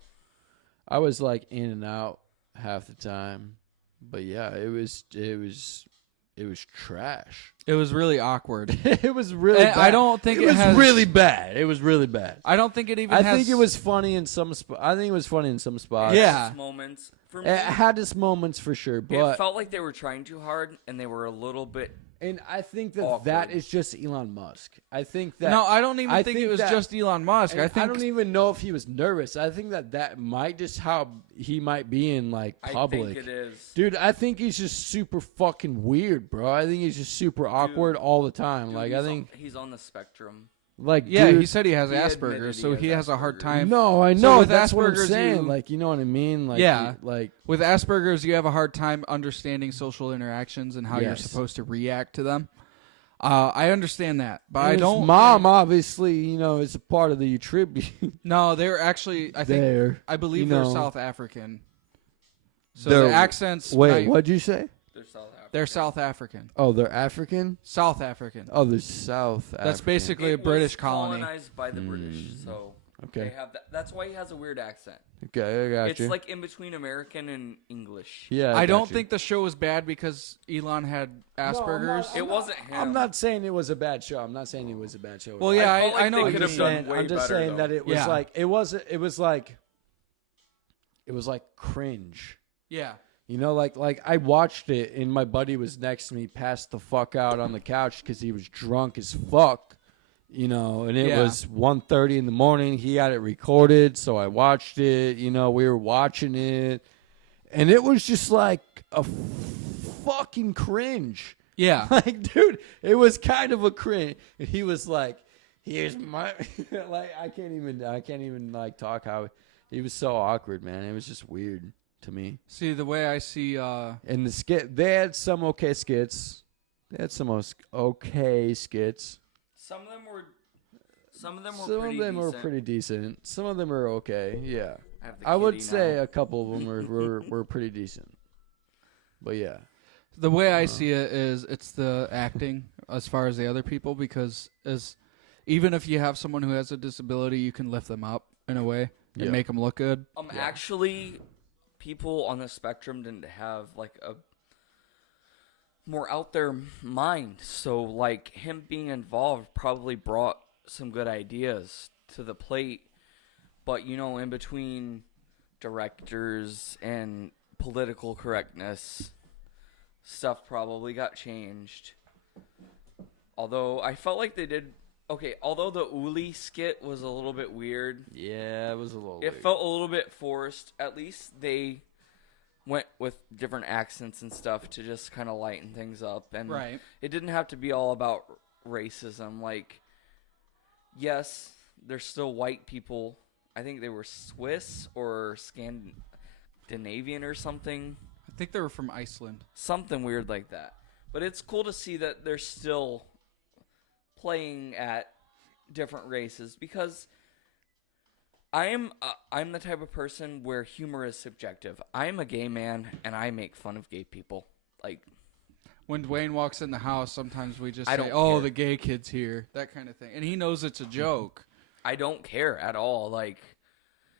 I was like in and out half the time. But yeah, it was trash. It was really awkward. It was really bad. I don't think it was really bad. It was really bad. I don't think it even I has... think it was funny in some I think it was funny in some spots. Yeah. Moments. For me, It had its moments for sure, but it felt like they were trying too hard, and they were a little bit... and I think that awkward. that is just Elon Musk. I think that No, I don't even I think it think was that- just Elon Musk. and I think don't even know if he was nervous. I think that might just how he might be in like public. I think it is. Dude, I think he's just super fucking weird, bro. I think he's just super awkward all the time. Dude, like I think he's on the spectrum. like Yeah, dude, he said he has he admitted Asperger's, he so has he has a hard Asperger's. time. No, I So know. with That's what I'm Asperger's, saying. you- Like, you know what I mean? Like, Yeah. Like, With Asperger's, you have a hard time understanding social interactions and how you're Yes. supposed to react to them. I understand that, but and I his don't. mom, obviously, you know, is a part of the tribute No, they're actually. I think. there. I believe you they're know. South African. So They're- the accents. Wait, might- what'd you say? They're South African. They're South African. Oh, they're African? South African. Oh, they're South African. That's basically a It was British colony. colonized by the British, so Okay. they have that. That's why he has a weird accent. Okay, I got It's you. like in between American and English. yeah, I got don't you. think the show was bad because Elon had Asperger's. It wasn't him. I'm not saying it was a bad show. I'm not saying it was a bad show. Well, yeah, I felt like I know they what could you're have done saying. way I'm just better, saying though. that it was Yeah. like it was like it was like cringe. Yeah. You know, like I watched it and my buddy was next to me, passed the fuck out on the couch because he was drunk as fuck. You know, and it Yeah. was 1:30 in the morning. He had it recorded, so I watched it. You know, we were watching it, and it was just like a fucking cringe. Yeah. Like, dude, it was kind of a cringe. And he was like, "Here's my," like, I can't even like talk how he was so awkward, man. It was just weird to me. See, the way I see, And the skit, they had some okay skits. They had some okay skits. Some of them were. Some of them Some were of pretty them were decent. pretty decent. Some of them are okay. Yeah, have the I would kitty say now. a couple of them were pretty decent. But yeah, the way I see it is it's the acting as far as the other people, because even if you have someone who has a disability, you can lift them up in a way and Yeah. make them look good. Actually, people on the spectrum didn't have like a more out there mind. So like him being involved probably brought some good ideas to the plate. But you know, in between directors and political correctness, stuff probably got changed. Although I felt like they did okay, although the Uli skit was a little bit weird. yeah, it was a little. It felt a little bit forced. At least they went with different accents and stuff to just kind of lighten things up. And Right. it didn't have to be all about racism. Like, yes, there's still white people. I think they were Swiss or Scandinavian or something. I I think they were from Iceland. Something weird like that. But it's cool to see that they're still playing at different races because I'm the type of person where humor is subjective. I'm a gay man and I make fun of gay people. Like When Dwayne walks in the house, sometimes we just I say, don't "Oh, care. the gay kid's here," that kind of thing, and he knows it's a joke. I don't care at all. Like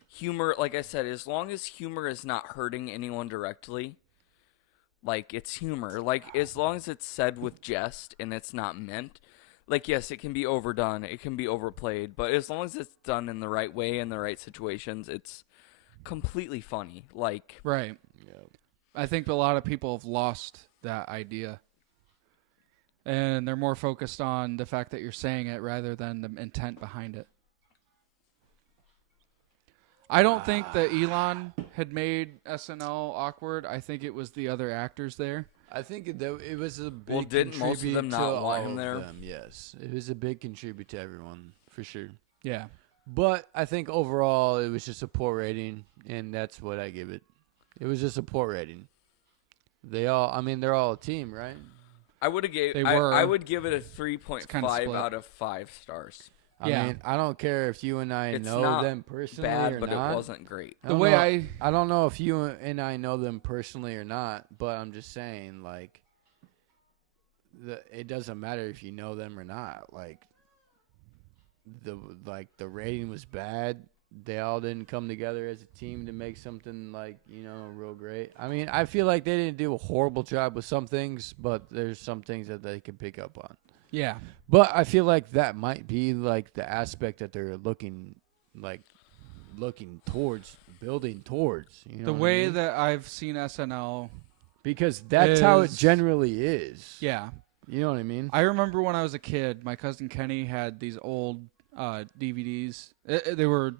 humor, like I said, as long as humor is not hurting anyone directly, like it's humor. Like as long as it's said with jest and it's not meant. Like yes, it can be overdone, it can be overplayed, but as long as it's done in the right way in the right situations, it's completely funny. Like Right. Yeah. I think a lot of people have lost that idea. And they're more focused on the fact that you're saying it rather than the intent behind it. I don't think that Elon had made SNL awkward. I think it was the other actors there. I think it was a big Well, didn't most of them contribute not to want all him of there? them, yes, it was a big contribute to everyone for sure. Yeah. But I think overall it was just a poor rating, and that's what I give it. It was just a poor rating. They're all a team, right? I would have They I were. would give it a 3.5 kinda split. out of 5 stars. I Yeah. mean, I don't care if you and I It's know not them personally Bad, or but not. it wasn't great. I The don't way know- I don't know if you and I know them personally or not, but I'm just saying, like, it doesn't matter if you know them or not. Like, the rating was bad. They all didn't come together as a team to make something real great. I mean, I feel like they didn't do a horrible job with some things, but there's some things that they could pick up on. Yeah. But I feel like that might be like the aspect that they're looking towards, building towards. You know The what I way mean? that I've seen SNL, Because that's how it is- generally is. yeah. You know what I mean? I remember when I was a kid, my cousin Kenny had these old DVDs. They were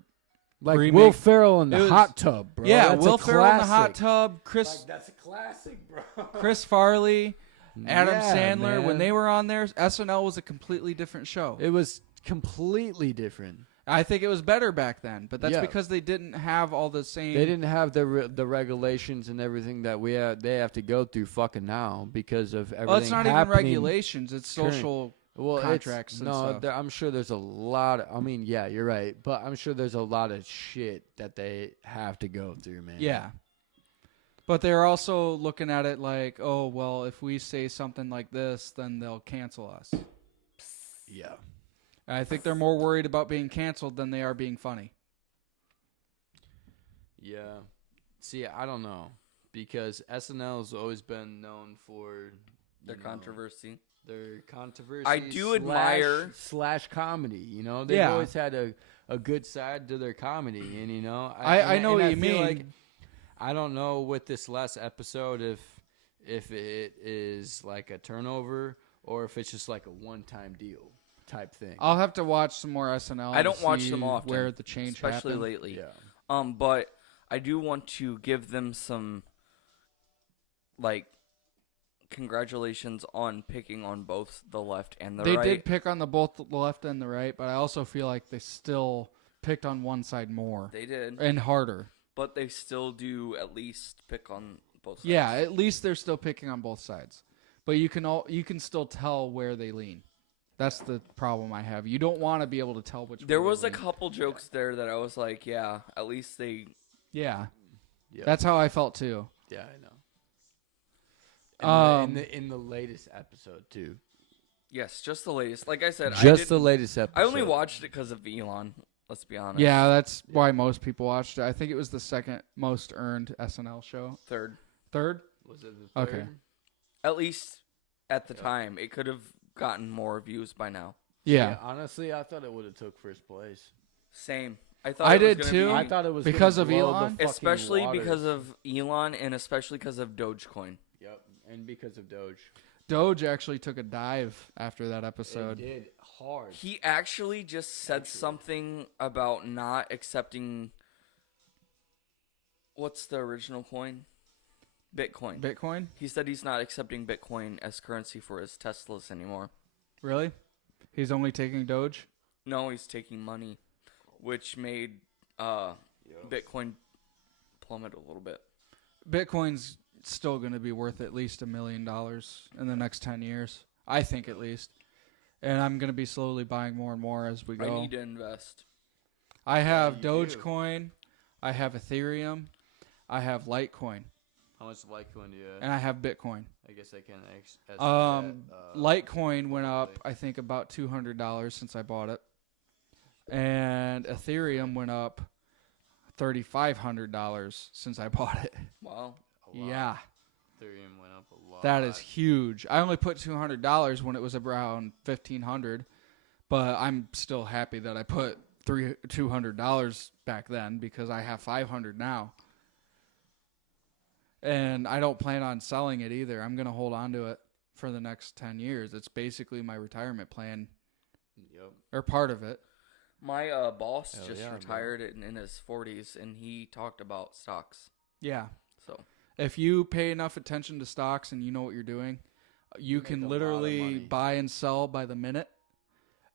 Like remake- Will Ferrell in it the was- hot tub, bro. yeah, That's Will a Ferrell in the hot classic. tub, Chris That's a classic, bro. Chris Farley, Adam Yeah, Sandler. When man. they were on there, SNL was a completely different show. It was completely different. I think it was better back then, but that's Yeah. because they didn't have all the same. They didn't have the regulations and everything that they have to go through fucking now because of everything. Well, it's not even happening. regulations; it's social contracts and stuff. I'm sure there's a lot of, I mean, yeah, you're right, but I'm sure there's a lot of shit that they have to go through, man. Yeah. But they're also looking at it like, oh, well, if we say something like this, then they'll cancel us. Yeah. I think they're more worried about being canceled than they are being funny. Yeah. See, I don't know, because SNL has always been known for Their controversy. Their controversy. I do admire- slash comedy. You know, they've Yeah. always had a good side to their comedy, and I know what you feel mean. Like, I don't know with this last episode if it is like a turnover or if it's just like a one-time deal type thing. I'll have to watch some more SNL. I don't to watch see them often, where the change especially happened. lately. Yeah. But I do want to give them some, like, congratulations on picking on both the left and the They right. did pick on both the left and the right, but I also feel like they still picked on one side more They did, and harder. but they still do at least pick on both sides. Yeah, at least they're still picking on both sides. But you can still tell where they lean. That's the problem I have. You don't want to be able to tell which way There they was a lean. couple jokes there that I was like, yeah, at least they. Yeah. Yeah. That's how I felt too. Yeah, I know. In the latest episode too. Yes, just the latest. Like I said, Just the latest episode. I only watched it because of Elon. Let's be honest. Yeah, that's why most people watched it. I think it was the second most earned SNL show. Third. Third? Was it the third? Okay. At least at the time, it could have gotten more views by now. Yeah. Honestly, I thought it would have took first place. Same. I thought I it was did gonna too. be- I thought it was Because gonna of blow the Elon? fucking especially waters. because of Elon and especially because of Dogecoin. Yep, and because of Doge. Doge actually took a dive after that episode. It did hard. He actually just said something about not accepting. What's the original coin? Bitcoin. Bitcoin? He said he's not accepting Bitcoin as currency for his Teslas anymore. Really? He's only taking Doge? No, he's taking money, which made Bitcoin plummet a little bit. Bitcoin's still going to be worth at least $1 million in the next 10 years. I think at least. And I'm going to be slowly buying more and more as we go. I need to invest. I have Yeah, you do. Dogecoin. I have Ethereum. I have Litecoin. How much Litecoin do you have? And I have Bitcoin. I guess I can ask Litecoin went up, I think, about $200 since I bought it. And Ethereum went up $3,500 since I bought it. Wow. Yeah. Ethereum went up a lot. That is huge. I only put $200 when it was around $1,500, but I'm still happy that I put $200 back then because I have $500 now. And I don't plan on selling it either. I'm going to hold on to it for the next 10 years. It's basically my retirement plan. Yep. Or part of it. My boss Hell just yeah, retired in his 40s, and he talked about stocks. Yeah. So If you pay enough attention to stocks and you know what you're doing, you make a can lot of literally money. buy and sell by the minute.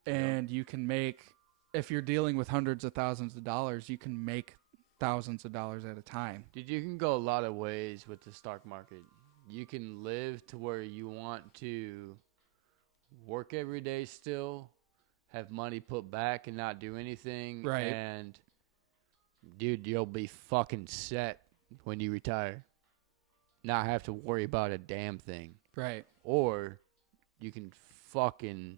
And you can make, if you're dealing with hundreds of thousands of dollars, you can make thousands of dollars at a time. Dude, you can go a lot of ways with the stock market. You can live to where you want to work every day still, have money put back and not do anything. Right. And, dude, you'll be fucking set when you retire. Not have to worry about a damn thing. Right. Or you can fucking...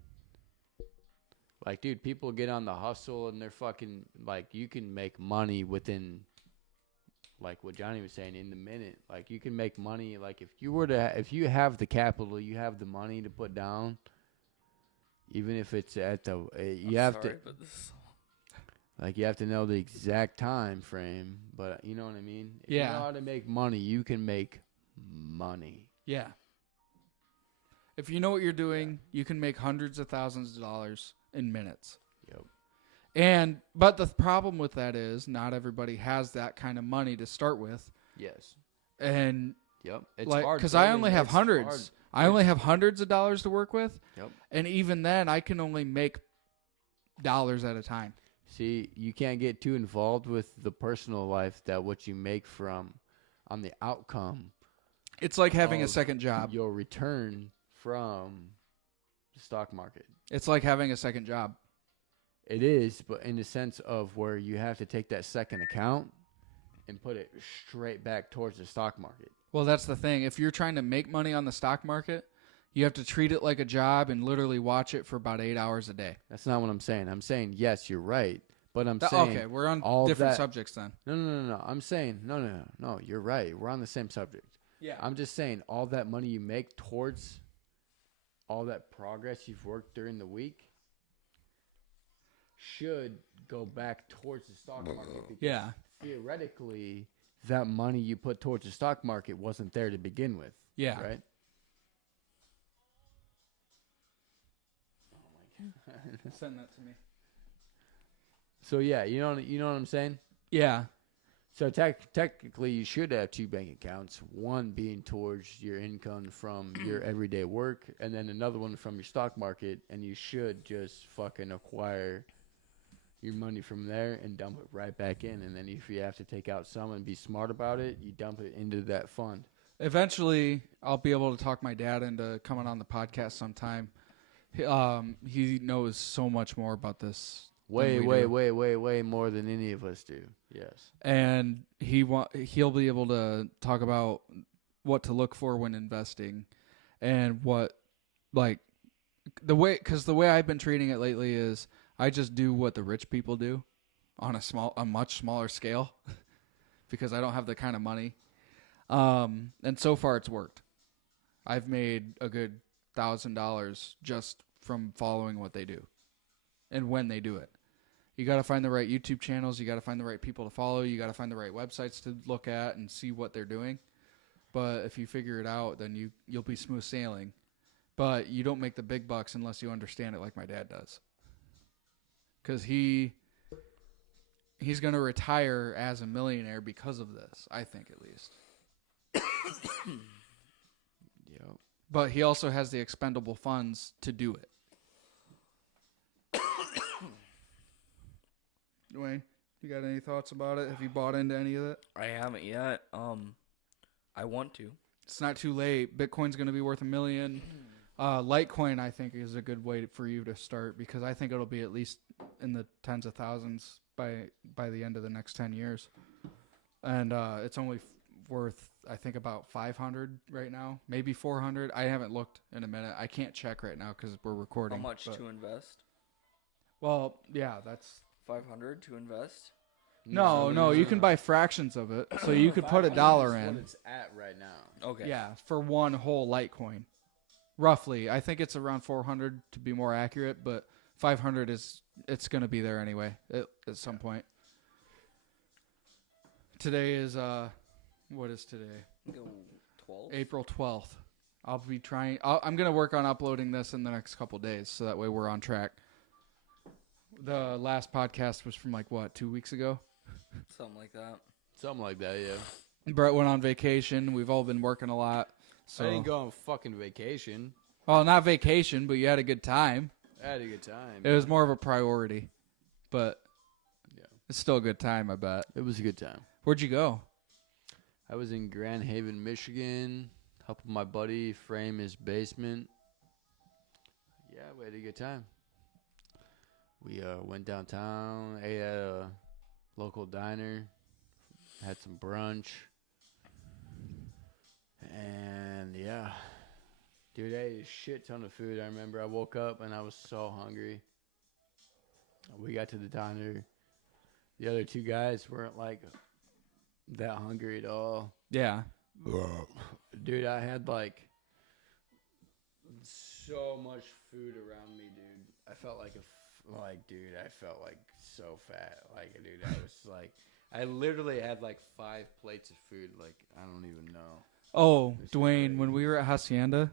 Like, dude, people get on the hustle and they're fucking... Like, you can make money within... Like what Johnny was saying, in the minute. Like, you can make money. Like, if you have the capital, you have the money to put down... Even if it's at the... you have to... Like, you have to know the exact time frame. But, you know what I mean? If you know how to make money, you can make money. Yeah. If you know what you're doing, you can make hundreds of thousands of dollars in minutes. Yep. But the problem with that is not everybody has that kind of money to start with. Yes. And Yep. It's like, hard. because I building- only have it's hundreds. hard. I only have hundreds of dollars to work with. Yep. And even then, I can only make dollars at a time. See, you can't get too involved with the personal life that what you make from on the outcome. It's like having a of second job. Your return from the stock market. It's like having a second job. It is, but in the sense of where you have to take that second account and put it straight back towards the stock market. Well, that's the thing. If you're trying to make money on the stock market, you have to treat it like a job and literally watch it for about 8 hours a day. That's not what I'm saying. I'm saying, yes, you're right. But I'm saying... Okay, we're on all different that- subjects then. No. I'm saying, no. You're right. We're on the same subject. Yeah. I'm just saying all that money you make towards all that progress you've worked during the week should go back towards the stock market. Because theoretically, that money you put towards the stock market wasn't there to begin with. Yeah. Right? Oh my God. Send that to me. So yeah, you know what I'm saying? Yeah. So technically, you should have two bank accounts. One being towards your income from your everyday work, and then another one from your stock market. And you should just fucking acquire your money from there and dump it right back in. And then if you have to take out some and be smart about it, you dump it into that fund. Eventually, I'll be able to talk my dad into coming on the podcast sometime. He knows so much more about this. Way than we do. way more than any of us do. Yes. And he'll be able to talk about what to look for when investing, and what, like, the way I've been treating it lately is I just do what the rich people do on a much smaller scale because I don't have the kind of money. And so far it's worked. I've made a good $1,000 just from following what they do and when they do it. You got to find the right YouTube channels. You got to find the right people to follow. You got to find the right websites to look at and see what they're doing. But if you figure it out, then you'll be smooth sailing. But you don't make the big bucks unless you understand it like my dad does. Because he's going to retire as a millionaire because of this, I think at least. Yep. But he also has the expendable funds to do it. Dwayne, you got any thoughts about it? Have you bought into any of it? I haven't yet. I want to. It's not too late. Bitcoin's going to be worth $1 million. Litecoin, I think, is a good way for you to start because I think it'll be at least in the tens of thousands by the end of the next 10 years. And it's only worth, I think, about 500 right now, maybe 400. I haven't looked in a minute. I can't check right now because we're recording. How much to invest? Well, yeah, that's 500 to invest. no. You can buy fractions of it, so you could put $1 in. What it's at right now. Okay. Yeah, for one whole Litecoin, roughly. I think it's around 400 to be more accurate, but 500 it's going to be there anyway at some point. Today is what is today? 12. April 12th. I'll be trying. I'm going to work on uploading this in the next couple days, so that way we're on track. The last podcast was from like what, 2 weeks ago? Something like that. Something like that, yeah. Brett went on vacation. We've all been working a lot. So I didn't go on fucking vacation. Well, not vacation, but you had a good time. I had a good time. It was more of a priority, but Yeah. it's still a good time, I bet. It was a good time. Where'd you go? I was in Grand Haven, Michigan, helping my buddy frame his basement. Yeah, we had a good time. We went downtown, ate at a local diner, had some brunch, and yeah. Dude, I ate a shit ton of food. I remember I woke up and I was so hungry. We got to the diner. The other two guys weren't like that hungry at all. Yeah. Dude, I had like so much food around me, dude. I felt like I felt like so fat. Like, dude, I was like, I literally had like 5 plates of food. Like, I don't even know. Oh, It's Dwayne, crazy. when we were at Hacienda,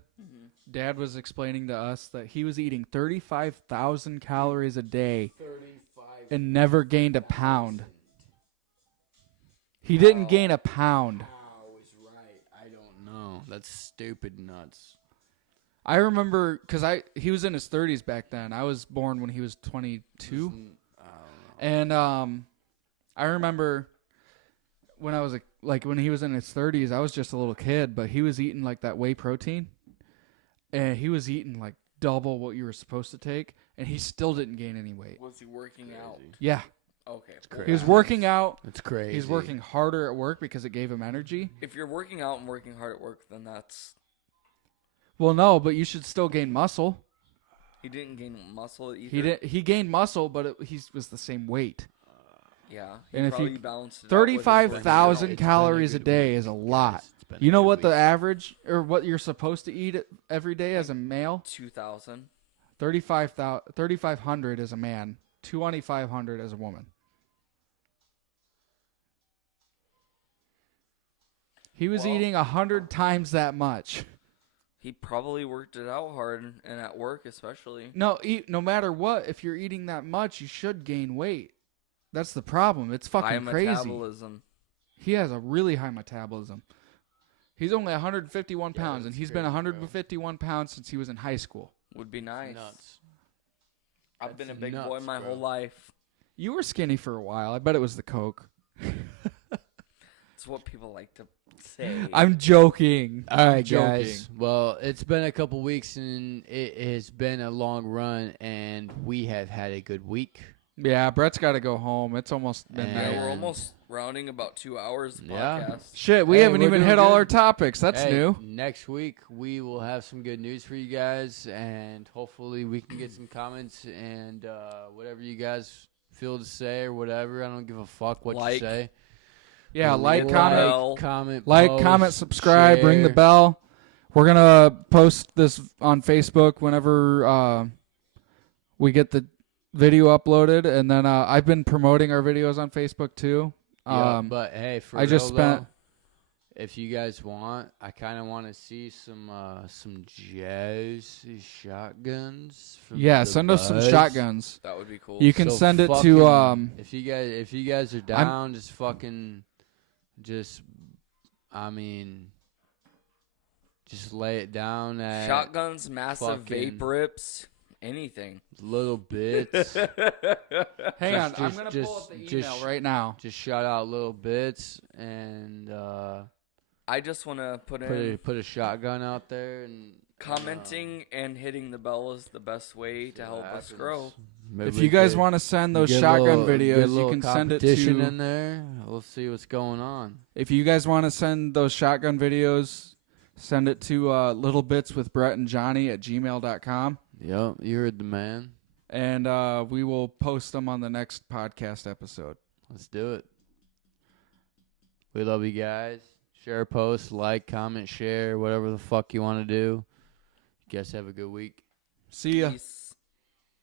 Dad was explaining to us that he was eating 35,000 calories a day 35 and never gained a pound. He didn't gain a pound. How is right? I don't know. That's stupid nuts. I remember because he was in his 30s back then. I was born when he was 22. I don't know. And I remember when I was when he was in his 30s, I was just a little kid, but he was eating like that whey protein, and he was eating like double what you were supposed to take, and he still didn't gain any weight. Was he working out? Yeah, Okay. crazy. he was working out. That's crazy. He's working harder at work because it gave him energy. If you're working out and working hard at work, then that's... Well, no, but you should still gain muscle. He didn't gain muscle either. He gained muscle, but he was the same weight. Yeah. And if probably you- balanced it out with his working out. 35,000 It's been calories a good day week, is a guys. lot. It's been You a know good what the week. average or what you're supposed to eat every day as a male? 2,000. 3,500 as a man, 2,500 as a woman. He was Well- eating 100 times that much. He probably worked it out hard, and at work especially. No, no matter what, if you're eating that much, you should gain weight. That's the problem. It's fucking High crazy. metabolism. He has a really high metabolism. He's only 151 Yeah, pounds, and that's he's been crazy, bro. 151 pounds since he was in high school. Would be nice. Nuts. I've been a That's big boy nuts, my bro. whole life. You were skinny for a while. I bet it was the Coke. It's what people like to say. I'm joking. All I'm right, joking. guys. Well, it's been a couple weeks, and it has been a long run, and we have had a good week. Yeah, Brett's got to go home. It's almost midnight. Yeah, we're And- almost rounding about 2 hours of Yeah. podcast. Shit, we Hey, haven't we're even doing hit all good. our topics. That's Hey, new. Next week, we will have some good news for you guys, and hopefully we can get some comments and whatever you guys feel to say or whatever. I don't give a fuck what Like. you say. Yeah, But like, Like, comment, comment, like, post, comment, subscribe, ring the share. bell. We're gonna post this on Facebook whenever we get the video uploaded, and then I've been promoting our videos on Facebook too. Yeah, but hey, for I just real, spent- though, if you guys want, I kind of want to see some jazz shotguns. From Yeah, the send us some Buzz. shotguns. That would be cool. You can So send it to fucking- if you guys are down, just lay it down at Shotguns, massive fucking- vape rips, anything. Little Bits. Hang on, I'm just- gonna just- pull up the just email right now. Just shout out Little Bits and I just want to put in Put a shotgun out there and commenting and hitting the bell is the best way to help us grow. Maybe If we you guys could want to send those get a shotgun little- get a videos, you little can send it competition to. in there. We'll see what's going on. If you guys want to send those shotgun videos, send it to LittleBits with Brett and Johnny at gmail.com. Yep, you heard the man. And we will post them on the next podcast episode. Let's do it. We love you guys. Share a post, like, comment, share, whatever the fuck you want to do. You guys have a good week. See ya. Peace.